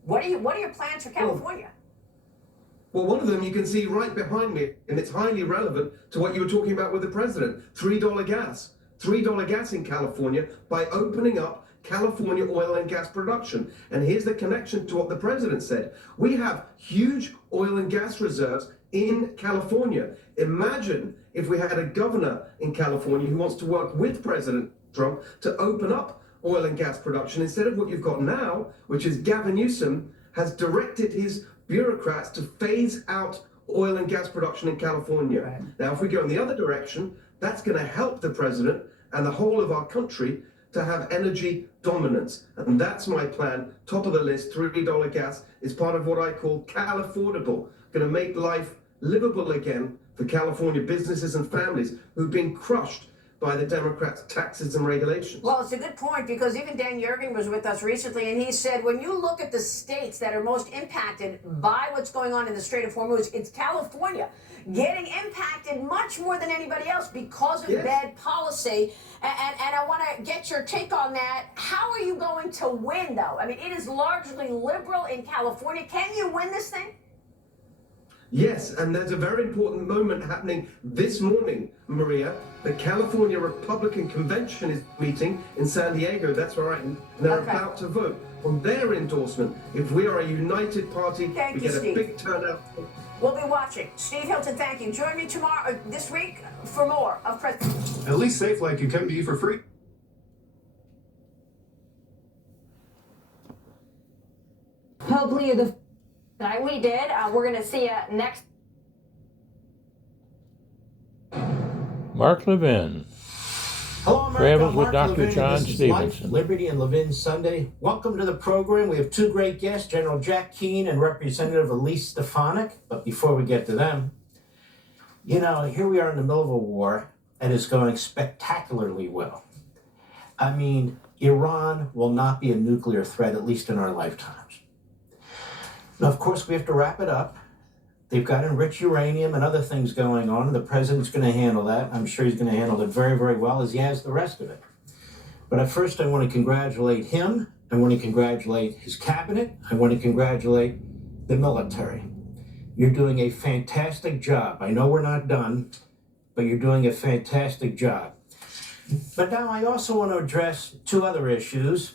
What are your plans for California? Well, one of them you can see right behind me, and it's highly relevant to what you were talking about with the president. $3 gas. $3 gas in California by opening up California oil and gas production. And here's the connection to what the president said. We have huge oil and gas reserves in California. Imagine if we had a governor in California who wants to work with President Trump to open up oil and gas production instead of what you've got now, which is Gavin Newsom has directed his bureaucrats to phase out oil and gas production in California. Right. Now, if we go in the other direction, that's going to help the president and the whole of our country to have energy dominance. And that's my plan. Top of the list, $3 gas is part of what I call Cal-affordable. Going to make life livable again for California businesses and families who've been crushed by the Democrats' taxes and regulations. Well, it's a good point because even Dan Yergin was with us recently and he said when you look at the states that are most impacted by what's going on in the Strait of Hormuz, it's California getting impacted much more than anybody else because of bad policy. And I want to get your take on that. How are you going to win, though? I mean, it is largely liberal in California. Can you win this thing? Yes, and there's a very important moment happening this morning, Maria. The California Republican Convention is meeting in San Diego. That's right. And they're about to vote on their endorsement. If we are a united party, we get a big turnout. We'll be watching. Steve Hilton, thank you. Join me tomorrow, this week, for more of President. At least SafeLight can come to you for free. Hopefully the night we did. We're going to see you next. Mark Levin. Hello, America. Travels with Mark Dr. Levin. John This is Life, Stephenson. Liberty, and Levin Sunday. Welcome to the program. We have two great guests, General Jack Keane and Representative Elise Stefanik. But before we get to them, you know, here we are in the middle of a war and it's going spectacularly well. I mean, Iran will not be a nuclear threat, at least in our lifetimes. Now, of course, we have to wrap it up. They've got enriched uranium and other things going on. The president's going to handle that. I'm sure he's going to handle it very, very well, as he has the rest of it. But at first, I want to congratulate him. I want to congratulate his cabinet. I want to congratulate the military. You're doing a fantastic job. I know we're not done, but you're doing a fantastic job. But now I also want to address two other issues,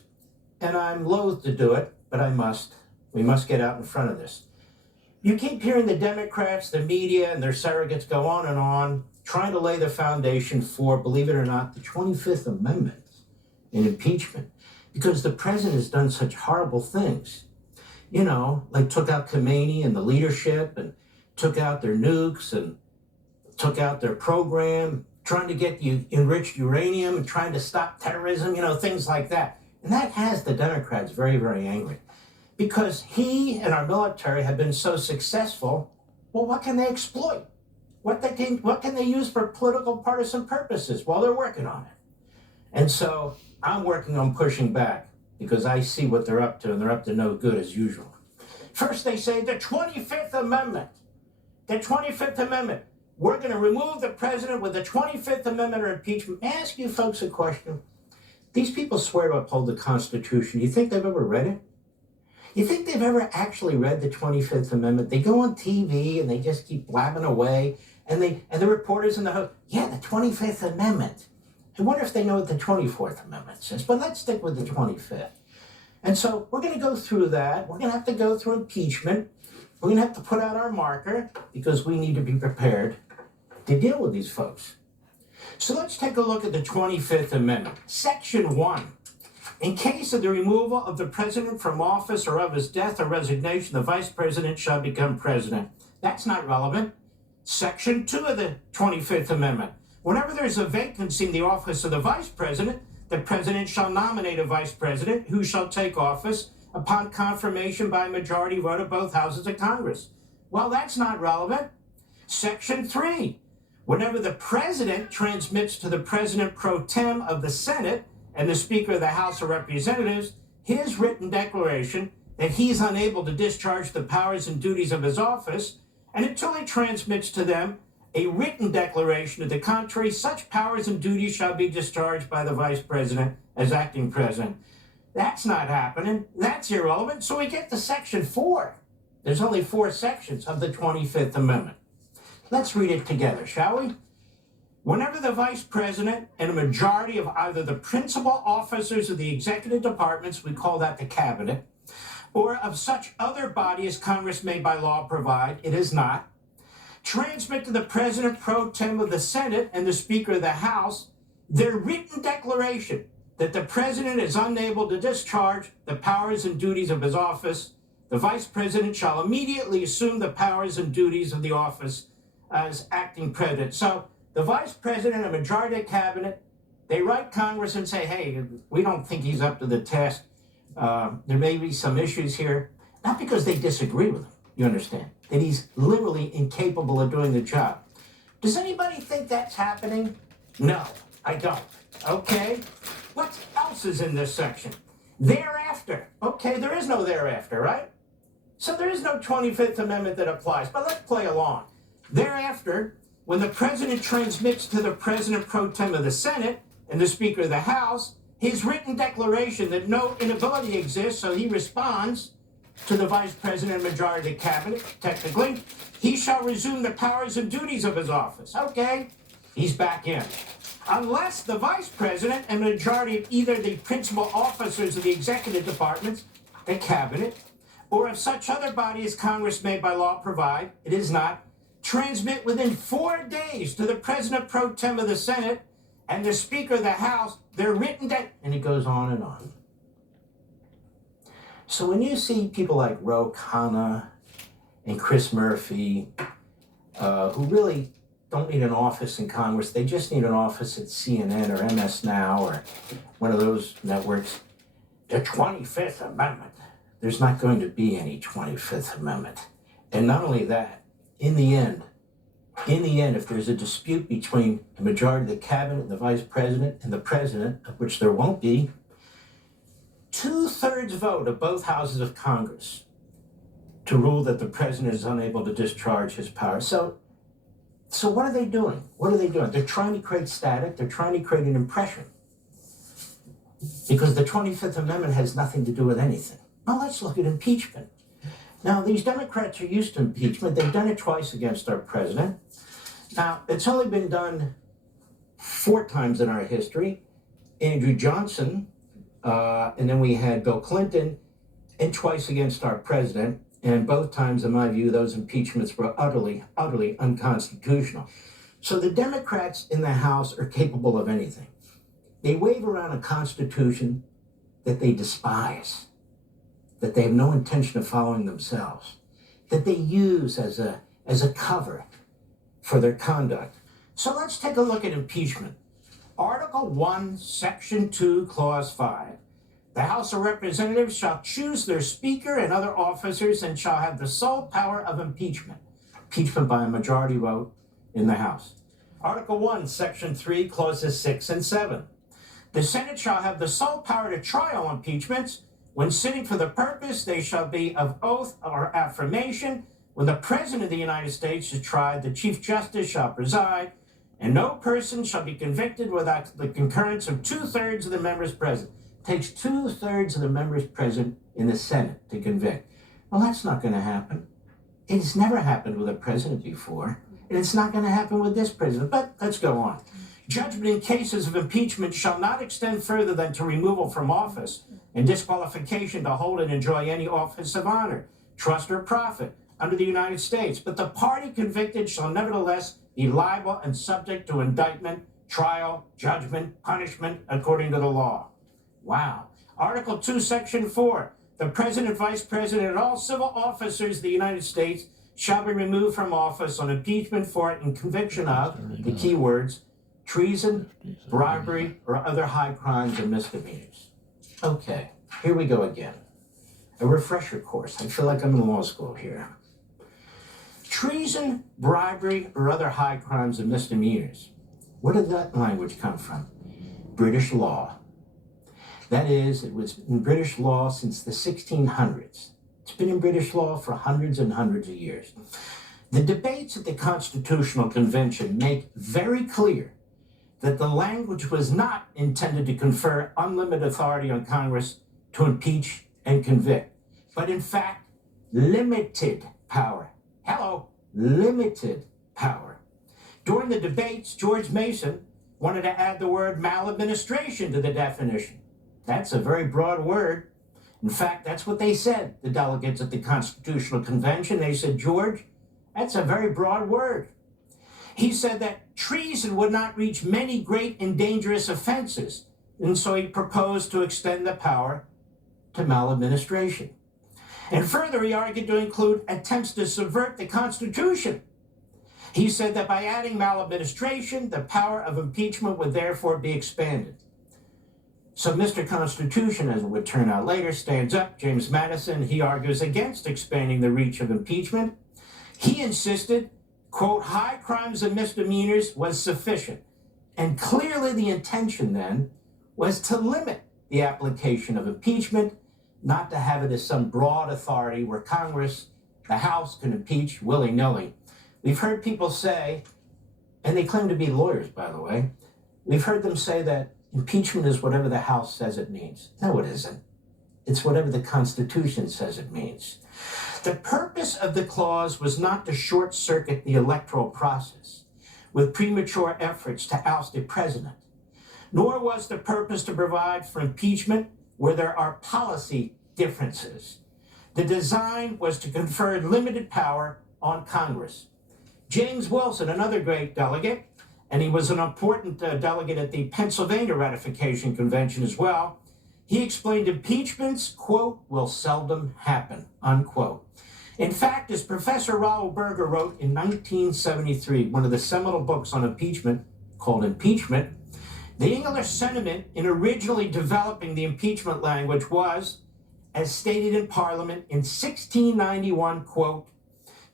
and I'm loath to do it, but I must. We must get out in front of this. You keep hearing the Democrats, the media, and their surrogates go on, trying to lay the foundation for, believe it or not, the 25th Amendment in impeachment, because the president has done such horrible things. You know, like took out Khomeini and the leadership, and took out their nukes, and took out their program, trying to get the enriched uranium, and trying to stop terrorism, you know, things like that. And that has the Democrats very, very angry. Because he and our military have been so successful, well, what can they exploit? What can they use for political partisan purposes? Well, they're working on it. And so I'm working on pushing back because I see what they're up to, and they're up to no good as usual. First, they say the 25th Amendment. The 25th Amendment. We're going to remove the president with the 25th Amendment or impeachment. May I ask you folks a question? These people swear to uphold the Constitution. Do you think they've ever read it? You think they've ever actually read the 25th Amendment? They go on TV and they just keep blabbing away, and the reporters in the host, yeah, the 25th Amendment. I wonder if they know what the 24th Amendment says, but let's stick with the 25th. And so we're going to go through that. We're going to have to go through impeachment. We're going to have to put out our marker because we need to be prepared to deal with these folks. So let's take a look at the 25th Amendment. Section 1. In case of the removal of the president from office or of his death or resignation, the vice president shall become president. That's not relevant. Section 2 of the 25th Amendment. Whenever there's a vacancy in the office of the vice president, the president shall nominate a vice president who shall take office upon confirmation by a majority vote of both houses of Congress. Well, that's not relevant. Section 3. Whenever the president transmits to the president pro tem of the Senate and the Speaker of the House of Representatives his written declaration that he's unable to discharge the powers and duties of his office, and until he transmits to them a written declaration to the contrary, such powers and duties shall be discharged by the Vice President as acting president. That's not happening. That's irrelevant. So we get to Section 4. There's only 4 sections of the 25th Amendment. Let's read it together, shall we? Whenever the vice president and a majority of either the principal officers of the executive departments, we call that the cabinet, or of such other body as Congress may by law provide, it is not, transmit to the president pro tem of the Senate and the Speaker of the House their written declaration that the president is unable to discharge the powers and duties of his office, the vice president shall immediately assume the powers and duties of the office as acting president. So the vice president and majority of the cabinet, they write Congress and say, hey, we don't think he's up to the task. There may be some issues here, not because they disagree with him, you understand, that he's literally incapable of doing the job. Does anybody think that's happening? No, I don't. Okay, what else is in this section? Thereafter. Okay, there is no thereafter, right? So there is no 25th Amendment that applies, but let's play along. Thereafter, when the president transmits to the president pro tem of the Senate and the Speaker of the House his written declaration that no inability exists, so he responds, to the Vice President and majority of the cabinet, technically, he shall resume the powers and duties of his office. Okay, he's back in. Unless the Vice President and majority of either the principal officers of the executive departments, the cabinet, or of such other body as Congress may by law provide, it is not, transmit within 4 days to the President pro tem of the Senate and the Speaker of the House their written and it goes on and on. So when you see people like Ro Khanna and Chris Murphy, who really don't need an office in Congress, they just need an office at CNN or MS Now or one of those networks, the 25th Amendment. There's not going to be any 25th Amendment. And not only that, in the end, if there's a dispute between the majority of the cabinet and the vice president and the president, of which there won't be, 2/3 vote of both houses of Congress to rule that the president is unable to discharge his power. So what are they doing? What are they doing? They're trying to create static. They're trying to create an impression. Because the 25th Amendment has nothing to do with anything. Well, let's look at impeachment. Now, these Democrats are used to impeachment. They've done it twice against our president. Now, it's only been done 4 times in our history. Andrew Johnson, and then we had Bill Clinton, and twice against our president. And both times, in my view, those impeachments were utterly, utterly unconstitutional. So the Democrats in the House are capable of anything. They wave around a constitution that they despise, that they have no intention of following themselves, that they use as a cover for their conduct. So let's take a look at impeachment. Article 1, Section 2, Clause 5. The House of Representatives shall choose their Speaker and other officers and shall have the sole power of impeachment. Impeachment by a majority vote in the House. Article 1, Section 3, Clauses 6 and 7. The Senate shall have the sole power to try all impeachments. When sitting for the purpose, they shall be of oath or affirmation. When the President of the United States is tried, the Chief Justice shall preside, and no person shall be convicted without the concurrence of 2/3 of the members present. It takes 2/3 of the members present in the Senate to convict. Well, that's not going to happen. It's never happened with a president before, and it's not going to happen with this president. But let's go on. Judgment in cases of impeachment shall not extend further than to removal from office and disqualification to hold and enjoy any office of honor, trust, or profit under the United States. But the party convicted shall nevertheless be liable and subject to indictment, trial, judgment, punishment according to the law. Wow. Article 2, Section 4. The President, Vice President, and all civil officers of the United States shall be removed from office on impeachment for and conviction of, the key words, treason, bribery, or other high crimes or misdemeanors. Okay, here we go again. A refresher course. I feel like I'm in law school here. Treason, bribery, or other high crimes and misdemeanors. Where did that language come from? British law. That is, it was in British law since the 1600s. It's been in British law for hundreds and hundreds of years. The debates at the Constitutional Convention make very clear that the language was not intended to confer unlimited authority on Congress to impeach and convict, but in fact, limited power. Hello, limited power. During the debates, George Mason wanted to add the word maladministration to the definition. That's a very broad word. In fact, that's what they said, the delegates at the Constitutional Convention. They said, George, that's a very broad word. He said that treason would not reach many great and dangerous offenses, and so he proposed to extend the power to maladministration. And further, he argued to include attempts to subvert the Constitution. He said that by adding maladministration, the power of impeachment would therefore be expanded. So Mr. Constitution, as it would turn out later, stands up. James Madison, he argues against expanding the reach of impeachment. He insisted, quote, high crimes and misdemeanors was sufficient. And clearly the intention then was to limit the application of impeachment, not to have it as some broad authority where Congress, the House, can impeach willy-nilly. We've heard people say, and they claim to be lawyers, by the way, we've heard them say that impeachment is whatever the House says it means. No, it isn't. It's whatever the Constitution says it means. The purpose of the clause was not to short-circuit the electoral process with premature efforts to oust a president, nor was the purpose to provide for impeachment where there are policy differences. The design was to confer limited power on Congress. James Wilson, another great delegate, and he was an important delegate at the Pennsylvania Ratification Convention as well, he explained impeachments, quote, will seldom happen, unquote. In fact, as Professor Raoul Berger wrote in 1973, one of the seminal books on impeachment called Impeachment, the English sentiment in originally developing the impeachment language was, as stated in Parliament in 1691, quote,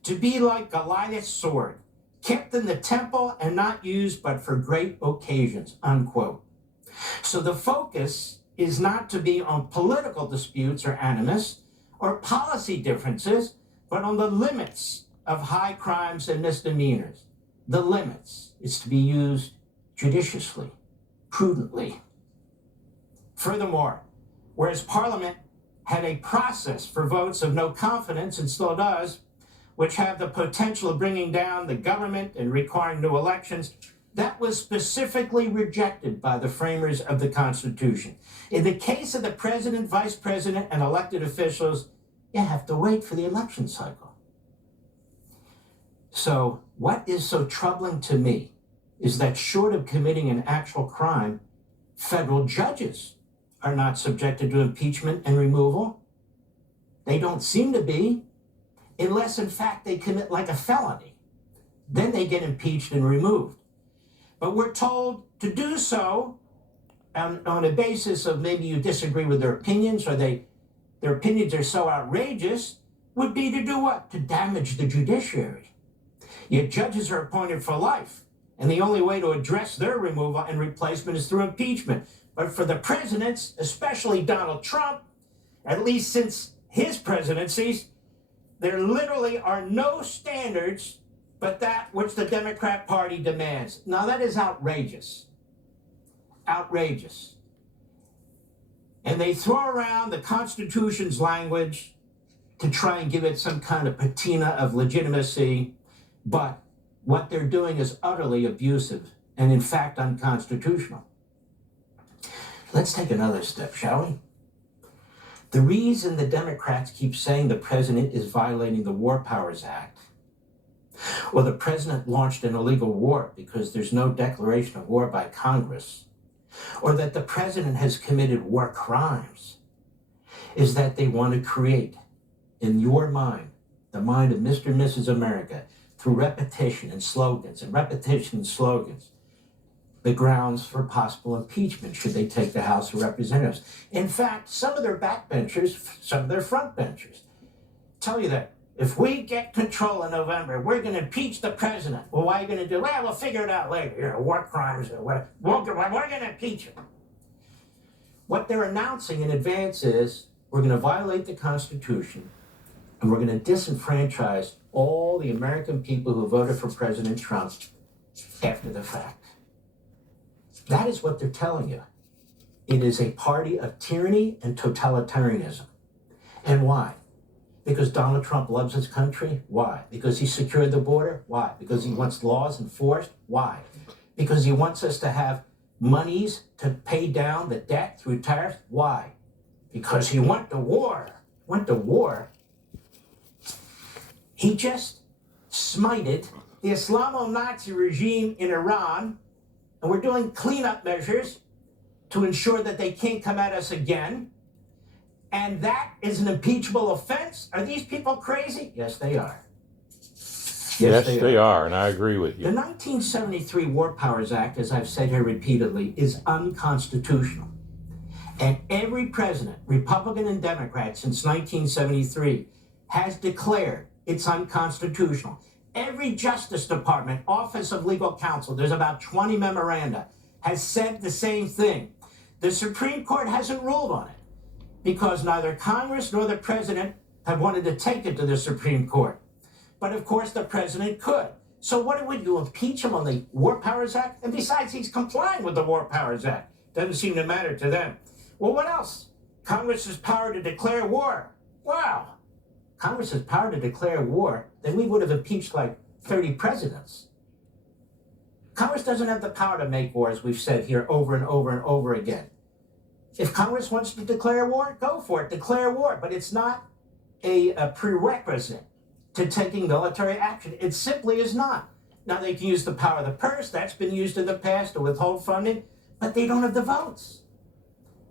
to be like Goliath's sword, kept in the temple and not used but for great occasions, unquote. So the focus is not to be on political disputes or animus or policy differences, but on the limits of high crimes and misdemeanors. The limits is to be used judiciously, prudently. Furthermore, whereas Parliament had a process for votes of no confidence, and still does, which have the potential of bringing down the government and requiring new elections, that was specifically rejected by the framers of the Constitution. In the case of the president, vice president, and elected officials, you have to wait for the election cycle. So what is so troubling to me is that short of committing an actual crime, federal judges are not subjected to impeachment and removal. They don't seem to be, unless in fact they commit like a felony. Then they get impeached and removed. But we're told to do so on a basis of maybe you disagree with their opinions, or their opinions are so outrageous, would be to do what? To damage the judiciary. Yet judges are appointed for life, and the only way to address their removal and replacement is through impeachment. But for the presidents, especially Donald Trump, at least since his presidencies, there literally are no standards but that which the Democrat Party demands. Now that is outrageous. Outrageous. And they throw around the Constitution's language to try and give it some kind of patina of legitimacy, but what they're doing is utterly abusive and in fact unconstitutional. Let's take another step, shall we? The reason the Democrats keep saying the president is violating the War Powers Act, or the president launched an illegal war because there's no declaration of war by Congress, or that the president has committed war crimes, is that they want to create in your mind, the mind of Mr. and Mrs. America, through repetition and slogans, the grounds for possible impeachment should they take the House of Representatives. In fact, some of their backbenchers, some of their frontbenchers, tell you that if we get control in November, we're going to impeach the president. Well, what are you going to do? Well, we'll figure it out later. War crimes or whatever. We're going to impeach him. What they're announcing in advance is we're going to violate the Constitution, and we're going to disenfranchise all the American people who voted for President Trump after the fact. That is what they're telling you. It is a party of tyranny and totalitarianism. And why? Because Donald Trump loves his country? Why? Because he secured the border? Why? Because he wants laws enforced? Why? Because he wants us to have monies to pay down the debt through tariffs? Why? Because he went to war. He just smited the Islamo-Nazi regime in Iran, and we're doing cleanup measures to ensure that they can't come at us again. And that is an impeachable offense? Are these people crazy? Yes, they are. Yes, they are, and I agree with you. The 1973 War Powers Act, as I've said here repeatedly, is unconstitutional. And every president, Republican and Democrat, since 1973, has declared it's unconstitutional. Every Justice Department, Office of Legal Counsel, there's about 20 memoranda, has said the same thing. The Supreme Court hasn't ruled on it because neither Congress nor the president have wanted to take it to the Supreme Court. But of course, the president could. So what do we do? Impeach him on the War Powers Act? And besides, he's complying with the War Powers Act. Doesn't seem to matter to them. Well, what else Congress has power to declare war. Wow. Congress has power to declare war, then we would have impeached like 30 presidents. Congress doesn't have the power to make war, as we've said here over and over and over again. If Congress wants to declare war, go for it, declare war. But it's not a prerequisite to taking military action. It simply is not. Now, they can use the power of the purse. That's been used in the past to withhold funding, but they don't have the votes.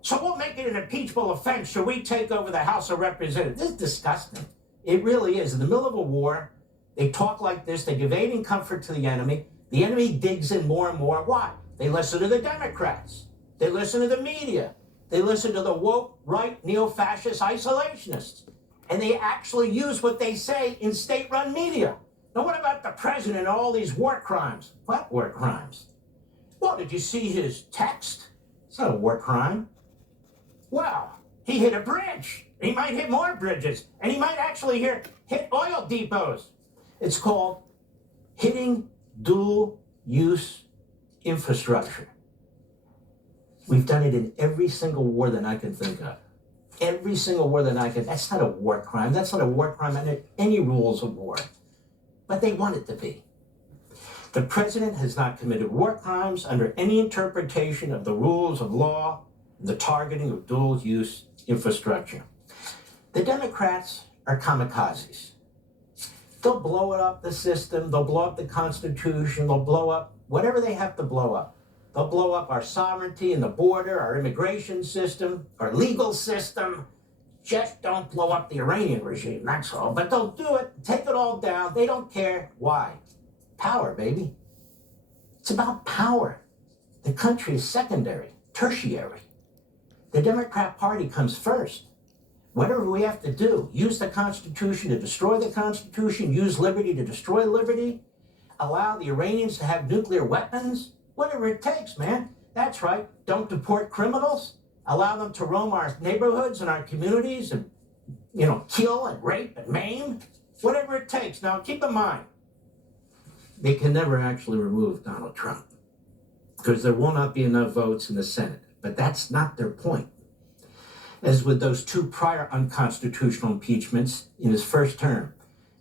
So we'll make it an impeachable offense should we take over the House of Representatives. This is disgusting. It really is. In the middle of a war, they talk like this. They give aid and comfort to the enemy. The enemy digs in more and more. Why? They listen to the Democrats. They listen to the media. They listen to the woke, right, neo-fascist isolationists. And they actually use what they say in state-run media. Now, what about the president and all these war crimes? What war crimes? Well, did you see his text? It's not a war crime. Well, he hit a bridge. He might hit more bridges. And he might actually hit oil depots. It's called hitting dual-use infrastructure. We've done it in every single war that I can think of. Every single war that I can. That's not a war crime. That's not a war crime under any rules of war. But they want it to be. The president has not committed war crimes under any interpretation of the rules of law, the targeting of dual-use infrastructure. The Democrats are kamikazes. They'll blow up the system. They'll blow up the Constitution. They'll blow up whatever they have to blow up. They'll blow up our sovereignty and the border, our immigration system, our legal system. Just don't blow up the Iranian regime, that's all. But they'll do it, take it all down. They don't care. Why? Power, baby. It's about power. The country is secondary, tertiary. The Democrat Party comes first. Whatever we have to do, use the Constitution to destroy the Constitution, use liberty to destroy liberty, allow the Iranians to have nuclear weapons, whatever it takes, man. That's right. Don't deport criminals. Allow them to roam our neighborhoods and our communities and, kill and rape and maim. Whatever it takes. Now, keep in mind, they can never actually remove Donald Trump because there will not be enough votes in the Senate. But that's not their point. As with those two prior unconstitutional impeachments in his first term,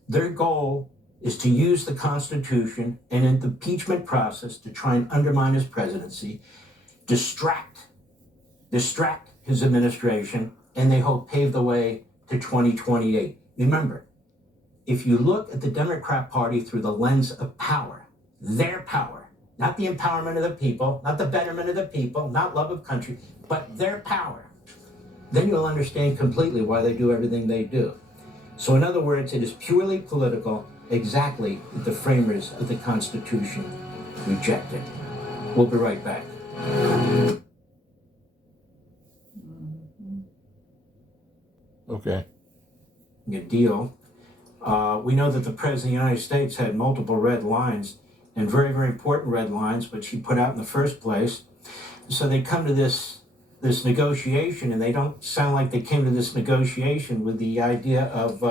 their goal is to use the Constitution and in the impeachment process to try and undermine his presidency, distract his administration, and they hope pave the way to 2028. Remember, if you look at the Democrat Party through the lens of power, their power, not the empowerment of the people, not the betterment of the people, not love of country, but their power, then you'll understand completely why they do everything they do. So in other words, it is purely political, exactly what the framers of the Constitution rejected. We'll be right back. Okay. Good deal. We know that the President of the United States had multiple red lines, and very, very important red lines, which he put out in the first place. So they come to this negotiation, and they don't sound like they came to this negotiation with the idea of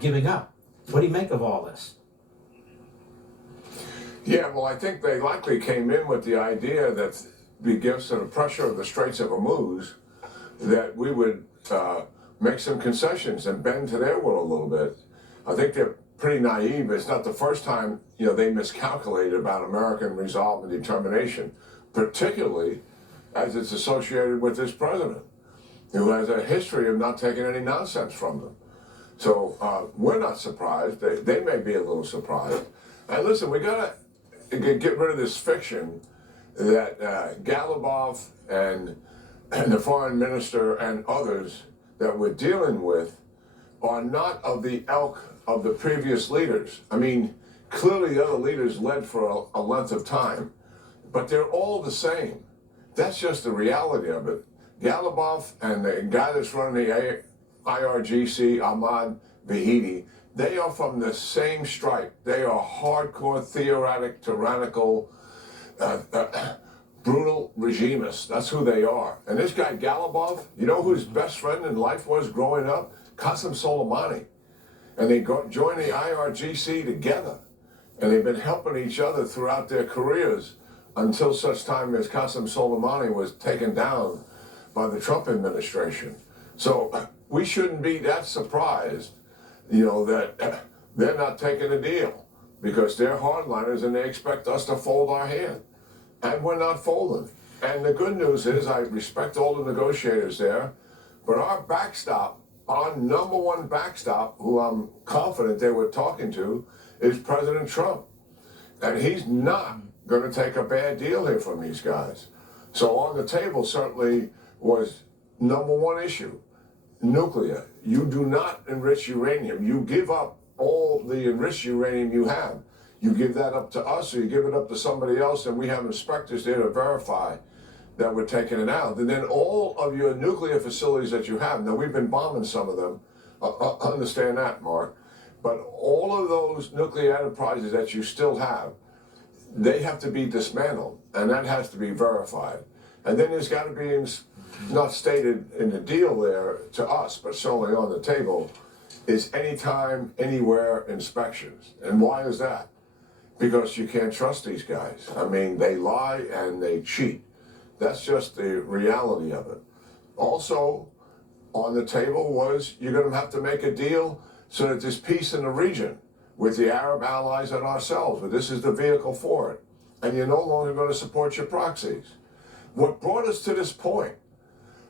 giving up. What do you make of all this? Yeah, well, I think they likely came in with the idea that because of the pressure of the Straits of Hormuz, that we would make some concessions and bend to their will a little bit. I think they're pretty naive. It's not the first time, they miscalculated about American resolve and determination, particularly as it's associated with this president, who has a history of not taking any nonsense from them. So we're not surprised. They may be a little surprised. And listen, we got to get rid of this fiction that Galibov and the foreign minister and others that we're dealing with are not of the ilk of the previous leaders. I mean, clearly the other leaders led for a length of time, but they're all the same. That's just the reality of it. Galibov and the guy that's running the IRGC, Ahmad Vahidi, they are from the same stripe. They are hardcore, theocratic, tyrannical, brutal regimists. That's who they are. And this guy Galibov, you know who his best friend in life was growing up? Qasem Soleimani. And they joined the IRGC together. And they've been helping each other throughout their careers until such time as Qasem Soleimani was taken down by the Trump administration. So we shouldn't be that surprised, you know, that they're not taking a deal, because they're hardliners and they expect us to fold our hand. And we're not folding. And the good news is, I respect all the negotiators there, but our backstop, our number one backstop, who I'm confident they were talking to, is President Trump. And he's not going to take a bad deal here from these guys. So on the table certainly was number one issue, nuclear. You do not enrich uranium. You give up all the enriched uranium you have. You give that up to us, or you give it up to somebody else, and we have inspectors there to verify that we're taking it out. And then all of your nuclear facilities that you have, now we've been bombing some of them, understand that, Mark, but all of those nuclear enterprises that you still have, they have to be dismantled, and that has to be verified. And then there's got to be, not stated in the deal there to us, but certainly on the table, is anytime, anywhere inspections. And why is that? Because you can't trust these guys. I mean, they lie and they cheat. That's just the reality of it. Also, on the table was, you're going to have to make a deal so that there's peace in the region with the Arab allies and ourselves, but this is the vehicle for it. And you're no longer going to support your proxies. What brought us to this point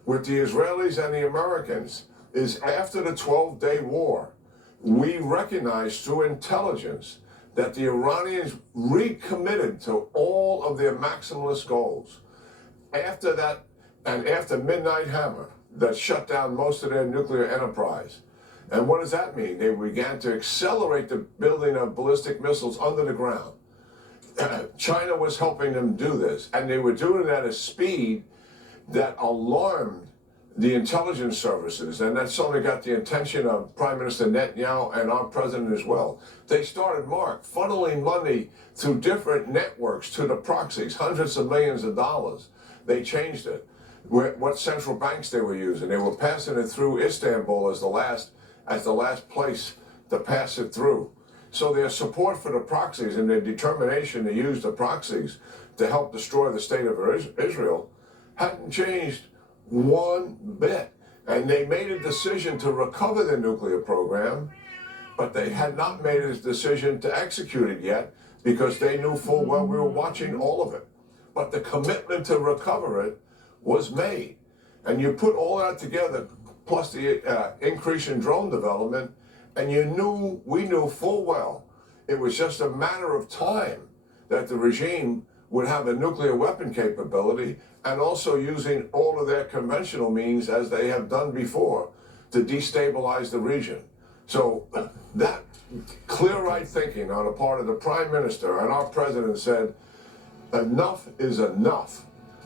with the Israelis and the Americans is, after the 12-day war, we recognized through intelligence that the Iranians recommitted to all of their maximalist goals. After that, and after Midnight Hammer, that shut down most of their nuclear enterprise. And what does that mean? They began to accelerate the building of ballistic missiles under the ground. China was helping them do this, and they were doing it at a speed that alarmed the intelligence services, and that certainly got the attention of Prime Minister Netanyahu and our president as well. They started, Mark, funneling money through different networks to the proxies, hundreds of millions of dollars. They changed it. What central banks they were using. They were passing it through Istanbul as the last place to pass it through. So their support for the proxies and their determination to use the proxies to help destroy the state of Israel hadn't changed one bit. And they made a decision to recover their nuclear program, but they had not made a decision to execute it yet, because they knew full well we were watching all of it. But the commitment to recover it was made. And you put all that together, plus the increase in drone development, and we knew full well it was just a matter of time that the regime would have a nuclear weapon capability, and also using all of their conventional means, as they have done before, to destabilize the region. So that clear-eyed thinking on the part of the Prime Minister and our President said, enough is enough.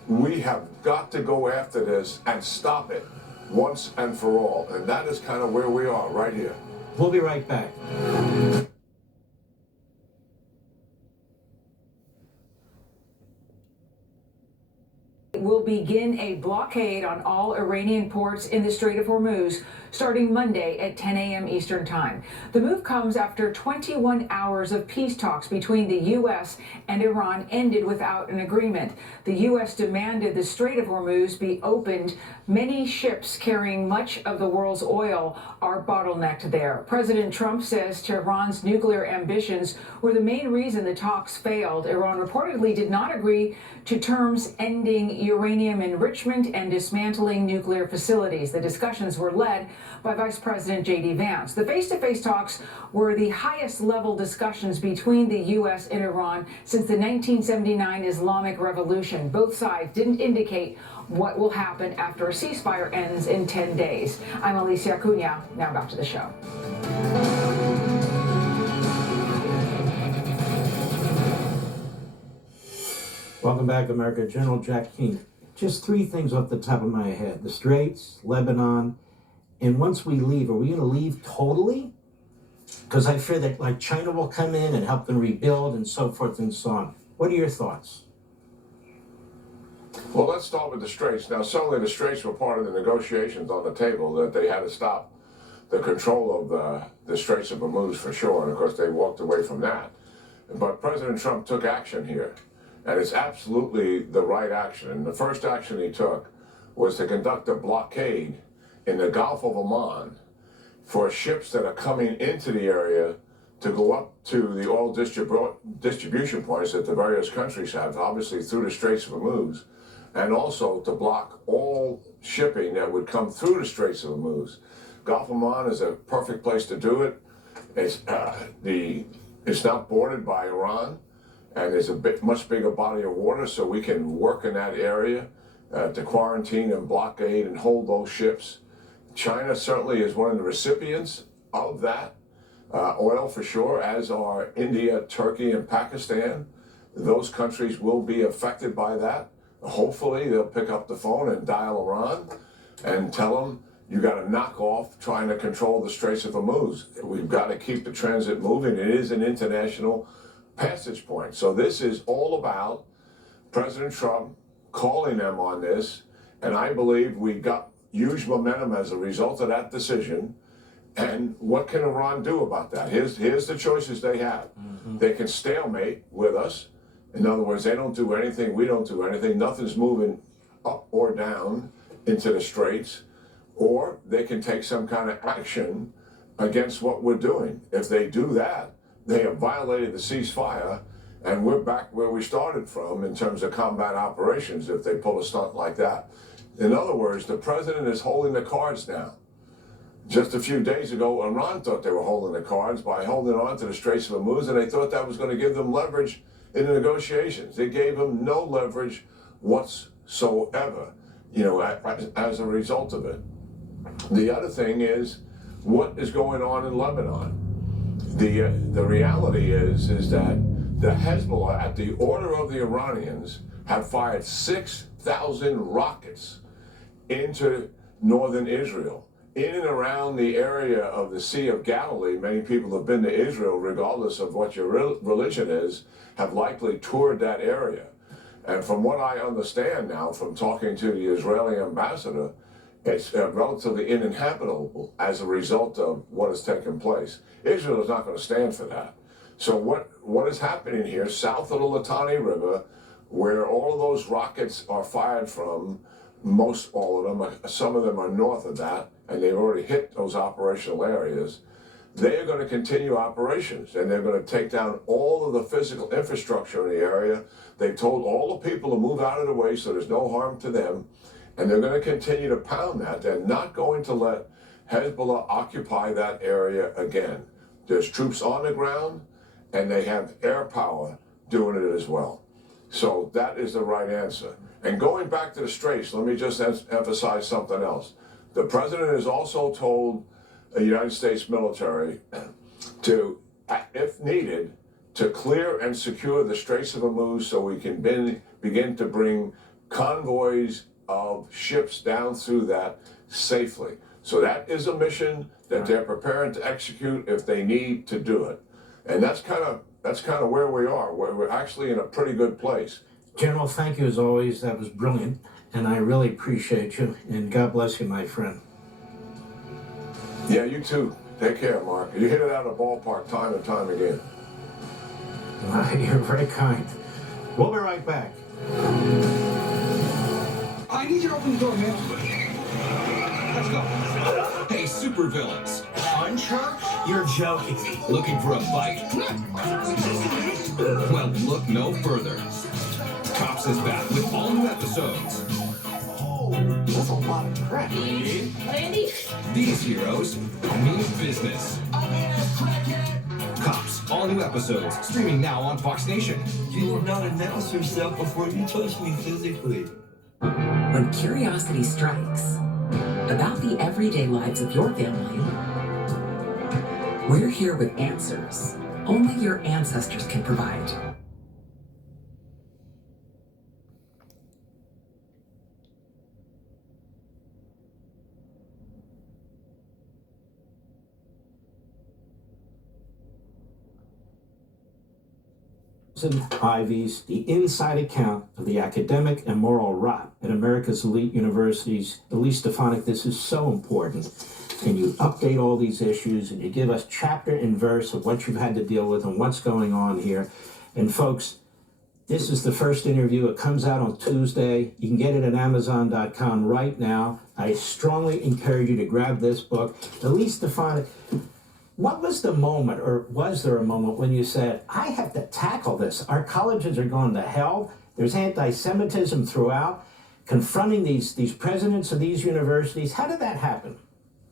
We have got to go after this and stop it once and for all. And that is kind of where we are right here. We'll be right back. Will begin a blockade on all Iranian ports in the Strait of Hormuz starting Monday at 10 a.m. Eastern Time. The move comes after 21 hours of peace talks between the U.S. and Iran ended without an agreement. The U.S. demanded the Strait of Hormuz be opened. Many ships carrying much of the world's oil are bottlenecked there. President Trump says Tehran's nuclear ambitions were the main reason the talks failed. Iran reportedly did not agree to terms ending uranium enrichment and dismantling nuclear facilities. The discussions were led by Vice President J.D. Vance. The face-to-face talks were the highest-level discussions between the U.S. and Iran since the 1979 Islamic Revolution. Both sides didn't indicate what will happen after a ceasefire ends in 10 days. I'm Alicia Cunha. Now back to the show. Welcome back, America. General Jack Keane. Just three things off the top of my head. The Straits, Lebanon, and once we leave, are we going to leave totally? Because I fear that like China will come in and help them rebuild and so forth and so on. What are your thoughts? Well, let's start with the Straits. Now, certainly the Straits were part of the negotiations on the table, that they had to stop the control of the Straits of Hormuz for sure, and of course they walked away from that. But President Trump took action here, and it's absolutely the right action. And the first action he took was to conduct a blockade in the Gulf of Oman for ships that are coming into the area to go up to the oil distribution points that the various countries have, obviously through the Straits of Hormuz, and also to block all shipping that would come through the Straits of Hormuz. Gulf of Oman is a perfect place to do it. It's not bordered by Iran, and there's a much bigger body of water, so we can work in that area to quarantine and blockade and hold those ships. China certainly is one of the recipients of that oil for sure, as are India, Turkey, and Pakistan. Those countries will be affected by that. Hopefully they'll pick up the phone and dial Iran and tell them, you got to knock off trying to control the Straits of Hormuz. We've got to keep the transit moving. It is an international passage point. So this is all about President Trump calling them on this, and I believe we got huge momentum as a result of that decision. And what can Iran do about that? Here's the choices they have. They can stalemate with us. In other words, they don't do anything, we don't do anything. Nothing's moving up or down into the Straits. Or they can take some kind of action against what we're doing. If they do that, they have violated the ceasefire, and we're back where we started from in terms of combat operations if they pull a stunt like that. In other words, the president is holding the cards now. Just a few days ago, Iran thought they were holding the cards by holding on to the Straits of Hormuz, and they thought that was going to give them leverage in the negotiations. It gave them no leverage whatsoever, as a result of it. The other thing is, what is going on in Lebanon? The reality is that the Hezbollah, at the order of the Iranians, have fired 6,000 rockets into northern Israel. In and around the area of the Sea of Galilee, many people have been to Israel, regardless of what your religion is, have likely toured that area. And from what I understand now, from talking to the Israeli ambassador, it's relatively uninhabitable as a result of what has taken place. Israel is not going to stand for that. So what is happening here, south of the Litani River, where all of those rockets are fired from, most all of them, some of them are north of that, and they've already hit those operational areas, they are going to continue operations, and they're going to take down all of the physical infrastructure in the area. They've told all the people to move out of the way so there's no harm to them, and they're going to continue to pound that. They're not going to let Hezbollah occupy that area again. There's troops on the ground, and they have air power doing it as well. So that is the right answer. And going back to the Straits, let me just emphasize something else. The president has also told the United States military to, if needed, to clear and secure the Straits of Hormuz so we can begin to bring convoys of ships down through that safely. So that is a mission that they're prepared to execute if they need to do it. And that's kind of where we are. We're actually in a pretty good place. General, thank you as always. That was brilliant, and I really appreciate you. And God bless you, my friend. Yeah, you too. Take care, Mark. You hit it out of the ballpark time and time again. You're very kind. We'll be right back. I need you to open the door, man. Let's go. Hey, supervillains. Punch her? You're joking me. Looking for a fight? Well, look no further. Cops is back with all new episodes. Oh, that's a lot of crap. Randy? These heroes mean business. Cops, all new episodes, streaming now on Fox Nation. You will not announce yourself before you touch me physically. When curiosity strikes about the everyday lives of your family, we're here with answers only your ancestors can provide. Ivy's The Inside Account of the Academic and Moral Rot at America's Elite Universities. Elise Stefanik, this is so important. And you update all these issues and you give us chapter and verse of what you've had to deal with and what's going on here. And folks, This is the first interview. It comes out on Tuesday. You can get it at Amazon.com right now. I strongly encourage you to grab this book. Elise Stefanik, what was the moment, or was there a moment when you said, I have to tackle this? Our colleges are going to hell. There's anti-Semitism throughout. Confronting these presidents of these universities. How did that happen?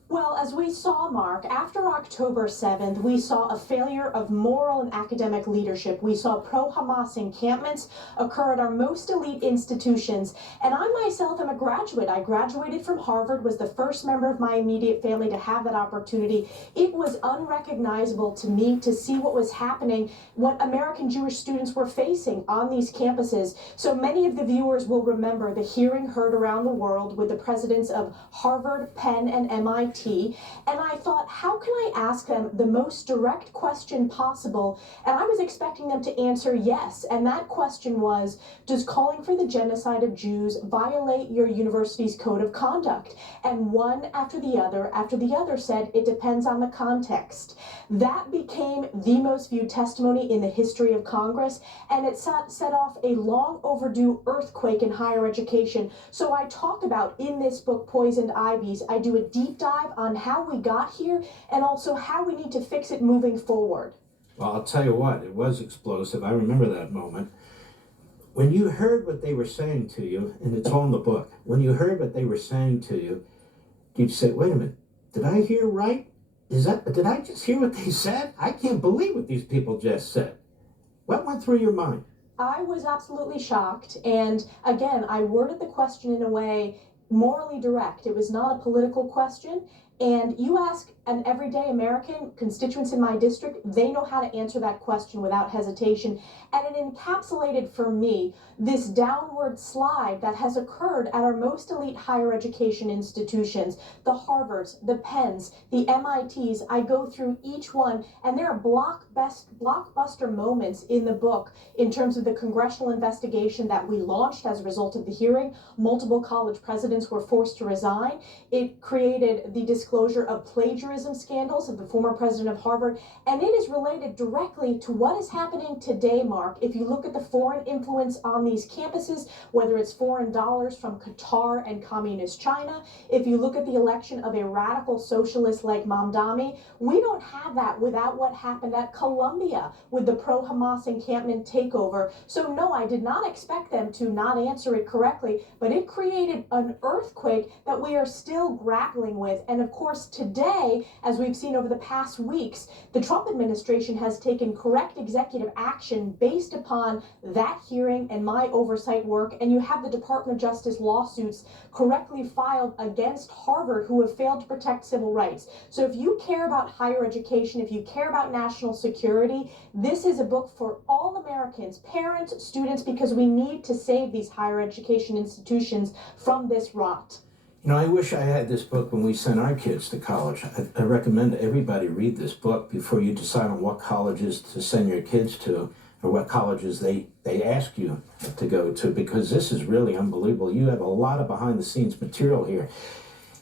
Well, as we saw, Mark, after October 7th, we saw a failure of moral and academic leadership. We saw pro-Hamas encampments occur at our most elite institutions. And I myself am a graduate. I graduated from Harvard, was the first member of my immediate family to have that opportunity. It was unrecognizable to me to see what was happening, what American Jewish students were facing on these campuses. So many of the viewers will remember the hearing heard around the world with the presidents of Harvard, Penn, and MIT. And I thought, how can I ask them the most direct question possible? And I was expecting them to answer yes. And that question was, does calling for the genocide of Jews violate your university's code of conduct? And one after the other said, it depends on the context. That became the most viewed testimony in the history of Congress, and it set off a long overdue earthquake in higher education. So I talk about in this book, Poisoned Ivies, I do a deep dive on how we got here and also how we need to fix it moving forward. Well, I'll tell you what, it was explosive. I remember that moment. When you heard what they were saying to you, and it's all in the book, when you heard what they were saying to you, you said, wait a minute, did I hear right? Did I just hear what they said? I can't believe what these people just said. What went through your mind? I was absolutely shocked. And again, I worded the question in a way morally direct. It was not a political question. And you ask an everyday American, constituents in my district, they know how to answer that question without hesitation. And it encapsulated for me this downward slide that has occurred at our most elite higher education institutions, the Harvards, the Penns, the MITs. I go through each one, and there are blockbuster moments in the book in terms of the congressional investigation that we launched as a result of the hearing. Multiple college presidents were forced to resign. It created the disclosure of plagiarism scandals of the former president of Harvard, and it is related directly to what is happening today, Mark. If you look at the foreign influence on these campuses, whether it's foreign dollars from Qatar and communist China, if you look at the election of a radical socialist like Mamdani, we don't have that without what happened at Columbia with the pro-Hamas encampment takeover. So no, I did not expect them to not answer it correctly, but it created an earthquake that we are still grappling with. And of course, today, as we've seen over the past weeks, the Trump administration has taken correct executive action based upon that hearing and my oversight work. And you have the Department of Justice lawsuits correctly filed against Harvard who have failed to protect civil rights. So if you care about higher education, if you care about national security, this is a book for all Americans, parents, students, because we need to save these higher education institutions from this rot. You know, I wish I had this book when we sent our kids to college. I recommend everybody read this book before you decide on what colleges to send your kids to or what colleges they ask you to go to, because this is really unbelievable. You have a lot of behind-the-scenes material here.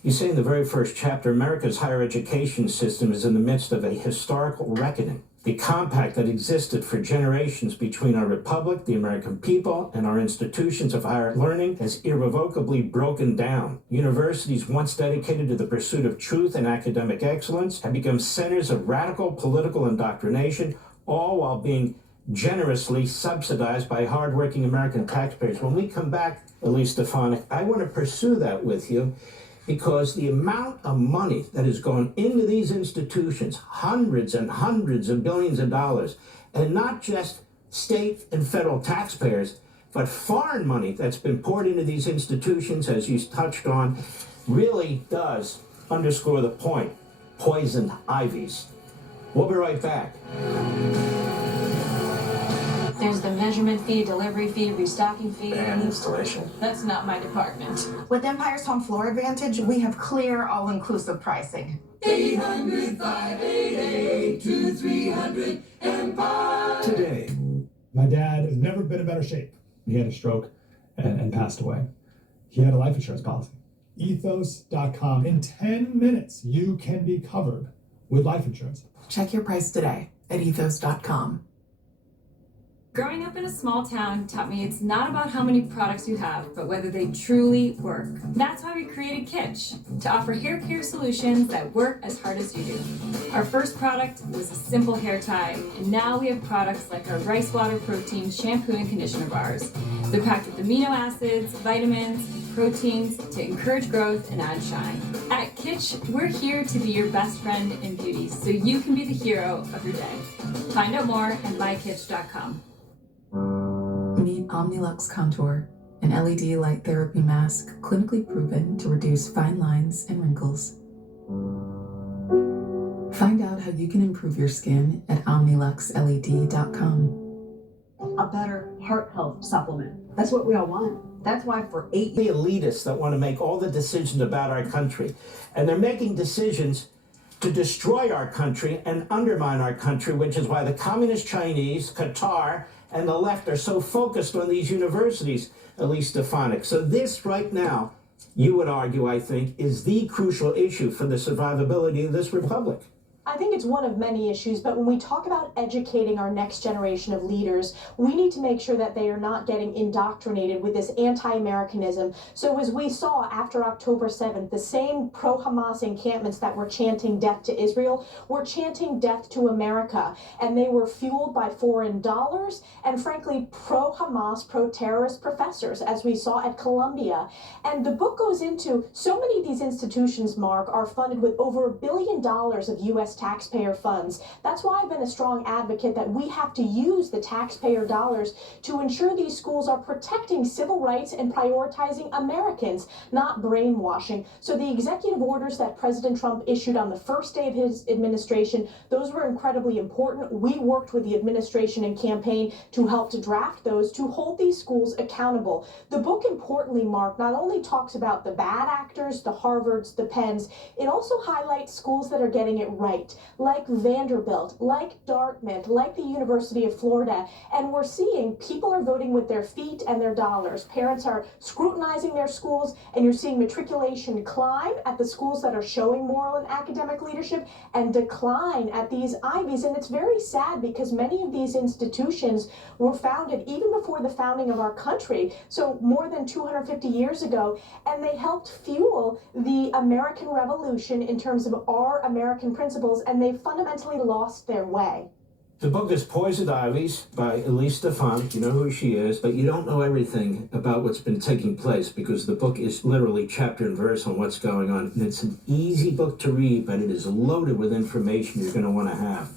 You say in the very first chapter, America's higher education system is in the midst of a historical reckoning. The compact that existed for generations between our republic, the American people, and our institutions of higher learning has irrevocably broken down. Universities once dedicated to the pursuit of truth and academic excellence have become centers of radical political indoctrination, all while being generously subsidized by hardworking American taxpayers. When we come back, Elise Stefanik, I want to pursue that with you, because the amount of money that has gone into these institutions, hundreds and hundreds of billions of dollars, and not just state and federal taxpayers, but foreign money that's been poured into these institutions, as you touched on, really does underscore the point. Poisoned ivies. We'll be right back. There's the measurement fee, delivery fee, restocking fee. And installation. That's not my department. With Empire's Home Floor Advantage, we have clear, all-inclusive pricing. 800-588-2300 Empire. Today, my dad has never been in better shape. He had a stroke and passed away. He had a life insurance policy. Ethos.com. In 10 minutes, you can be covered with life insurance. Check your price today at ethos.com. Growing up in a small town taught me it's not about how many products you have, but whether they truly work. That's why we created Kitsch, to offer hair care solutions that work as hard as you do. Our first product was a simple hair tie, and now we have products like our rice water protein shampoo and conditioner bars. They're packed with amino acids, vitamins, proteins to encourage growth and add shine. At Kitsch, we're here to be your best friend in beauty, so you can be the hero of your day. Find out more at mykitsch.com. Meet Omnilux Contour, an LED light therapy mask clinically proven to reduce fine lines and wrinkles. Find out how you can improve your skin at OmniluxLED.com. A better heart health supplement. That's what we all want. That's why for 8 The elitists that want to make all the decisions about our country, and they're making decisions to destroy our country and undermine our country, which is why the communist Chinese, Qatar, and the left are so focused on these universities, Elise Stefanik. So this right now, you would argue, I think, is the crucial issue for the survivability of this republic. I think it's one of many issues, but when we talk about educating our next generation of leaders, we need to make sure that they are not getting indoctrinated with this anti-Americanism. So as we saw after October 7th, the same pro-Hamas encampments that were chanting death to Israel were chanting death to America, and they were fueled by foreign dollars and frankly pro-Hamas, pro-terrorist professors, as we saw at Columbia. And the book goes into so many of these institutions, Mark, are funded with over $1 billion of U.S. taxpayer funds. That's why I've been a strong advocate that we have to use the taxpayer dollars to ensure these schools are protecting civil rights and prioritizing Americans, not brainwashing. So the executive orders that President Trump issued on the first day of his administration, those were incredibly important. We worked with the administration and campaign to help to draft those to hold these schools accountable. The book, importantly, Mark, not only talks about the bad actors, the Harvards, the Penns, it also highlights schools that are getting it right, like Vanderbilt, like Dartmouth, like the University of Florida. And we're seeing people are voting with their feet and their dollars. Parents are scrutinizing their schools, and you're seeing matriculation climb at the schools that are showing moral and academic leadership and decline at these Ivies. And it's very sad because many of these institutions were founded even before the founding of our country, so more than 250 years ago, and they helped fuel the American Revolution in terms of our American principles, and they fundamentally lost their way. The book is Poisoned Ivies by Elise Stefanik. You know who she is, but you don't know everything about what's been taking place because the book is literally chapter and verse on what's going on. And it's an easy book to read, but it is loaded with information you're going to want to have.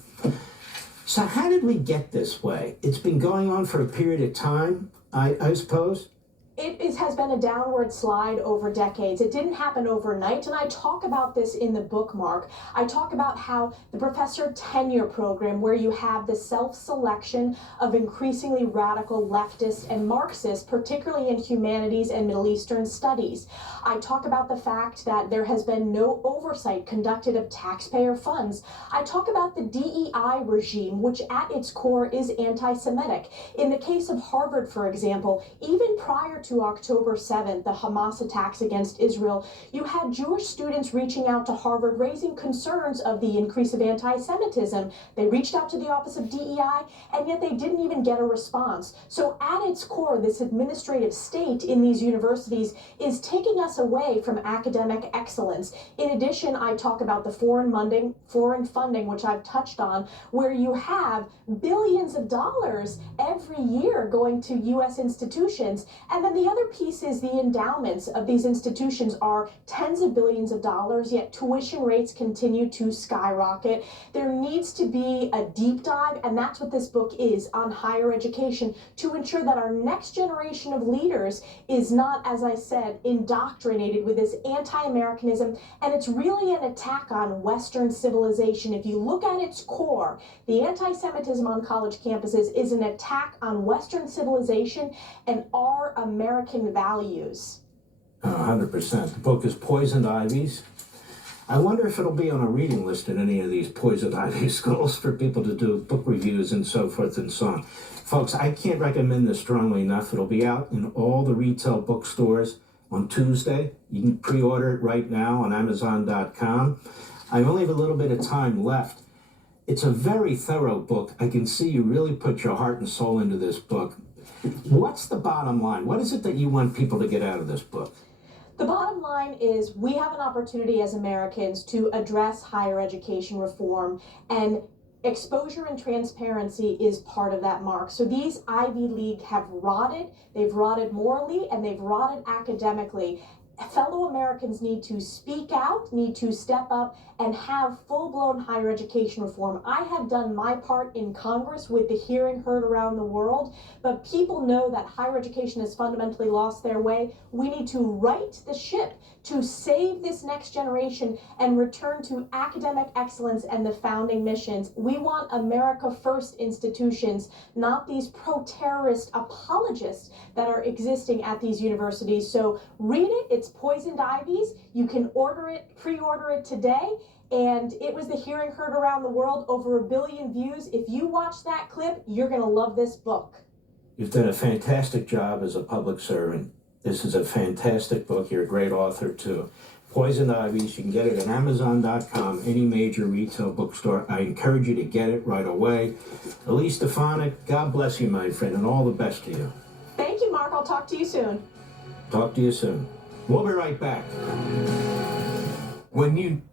So how did we get this way? It's been going on for a period of time, I suppose. It has been a downward slide over decades. It didn't happen overnight, and I talk about this in the book, Mark. I talk about how the professor tenure program, where you have the self-selection of increasingly radical leftists and Marxists, particularly in humanities and Middle Eastern studies. I talk about the fact that there has been no oversight conducted of taxpayer funds. I talk about the DEI regime, which at its core is anti-Semitic. In the case of Harvard, for example, even prior to October 7th, the Hamas attacks against Israel, you had Jewish students reaching out to Harvard, raising concerns of the increase of anti-Semitism. They reached out to the Office of DEI, and yet they didn't even get a response. So at its core, this administrative state in these universities is taking us away from academic excellence. In addition, I talk about the foreign funding, which I've touched on, where you have billions of dollars every year going to U.S. institutions. And then the other piece is the endowments of these institutions are tens of billions of dollars, yet tuition rates continue to skyrocket. There needs to be a deep dive, and that's what this book is, on higher education, to ensure that our next generation of leaders is not, as I said, indoctrinated with this anti-Americanism, and it's really an attack on Western civilization. If you look at its core, the anti-Semitism on college campuses is an attack on Western civilization and our American values. 100%. The book is Poisoned Ivies. I wonder if it'll be on a reading list in any of these Poisoned Ivy schools for people to do book reviews and so forth and so on. Folks, I can't recommend this strongly enough. It'll be out in all the retail bookstores on Tuesday. You can pre-order it right now on Amazon.com. I only have a little bit of time left. It's a very thorough book. I can see you really put your heart and soul into this book. What's the bottom line? What is it that you want people to get out of this book? The bottom line is we have an opportunity as Americans to address higher education reform, and exposure and transparency is part of that, Mark. So these Ivy League have rotted. They've rotted morally and they've rotted academically. Fellow Americans need to speak out, need to step up, and have full-blown higher education reform. I have done my part in Congress with the hearing heard around the world, but people know that higher education has fundamentally lost their way. We need to right the ship to save this next generation and return to academic excellence and the founding missions. We want America First institutions, not these pro-terrorist apologists that are existing at these universities. So read it. It's Poisoned Ivies. You can order it, pre-order it today. And it was the hearing heard around the world, over 1 billion views. If you watch that clip, you're going to love this book. You've done a fantastic job as a public servant. This is a fantastic book. You're a great author, too. Poisoned Ivies, you can get it at Amazon.com, any major retail bookstore. I encourage you to get it right away. Elise Stefanik, God bless you, my friend, and all the best to you. Thank you, Mark. I'll talk to you soon. Talk to you soon. We'll be right back. When you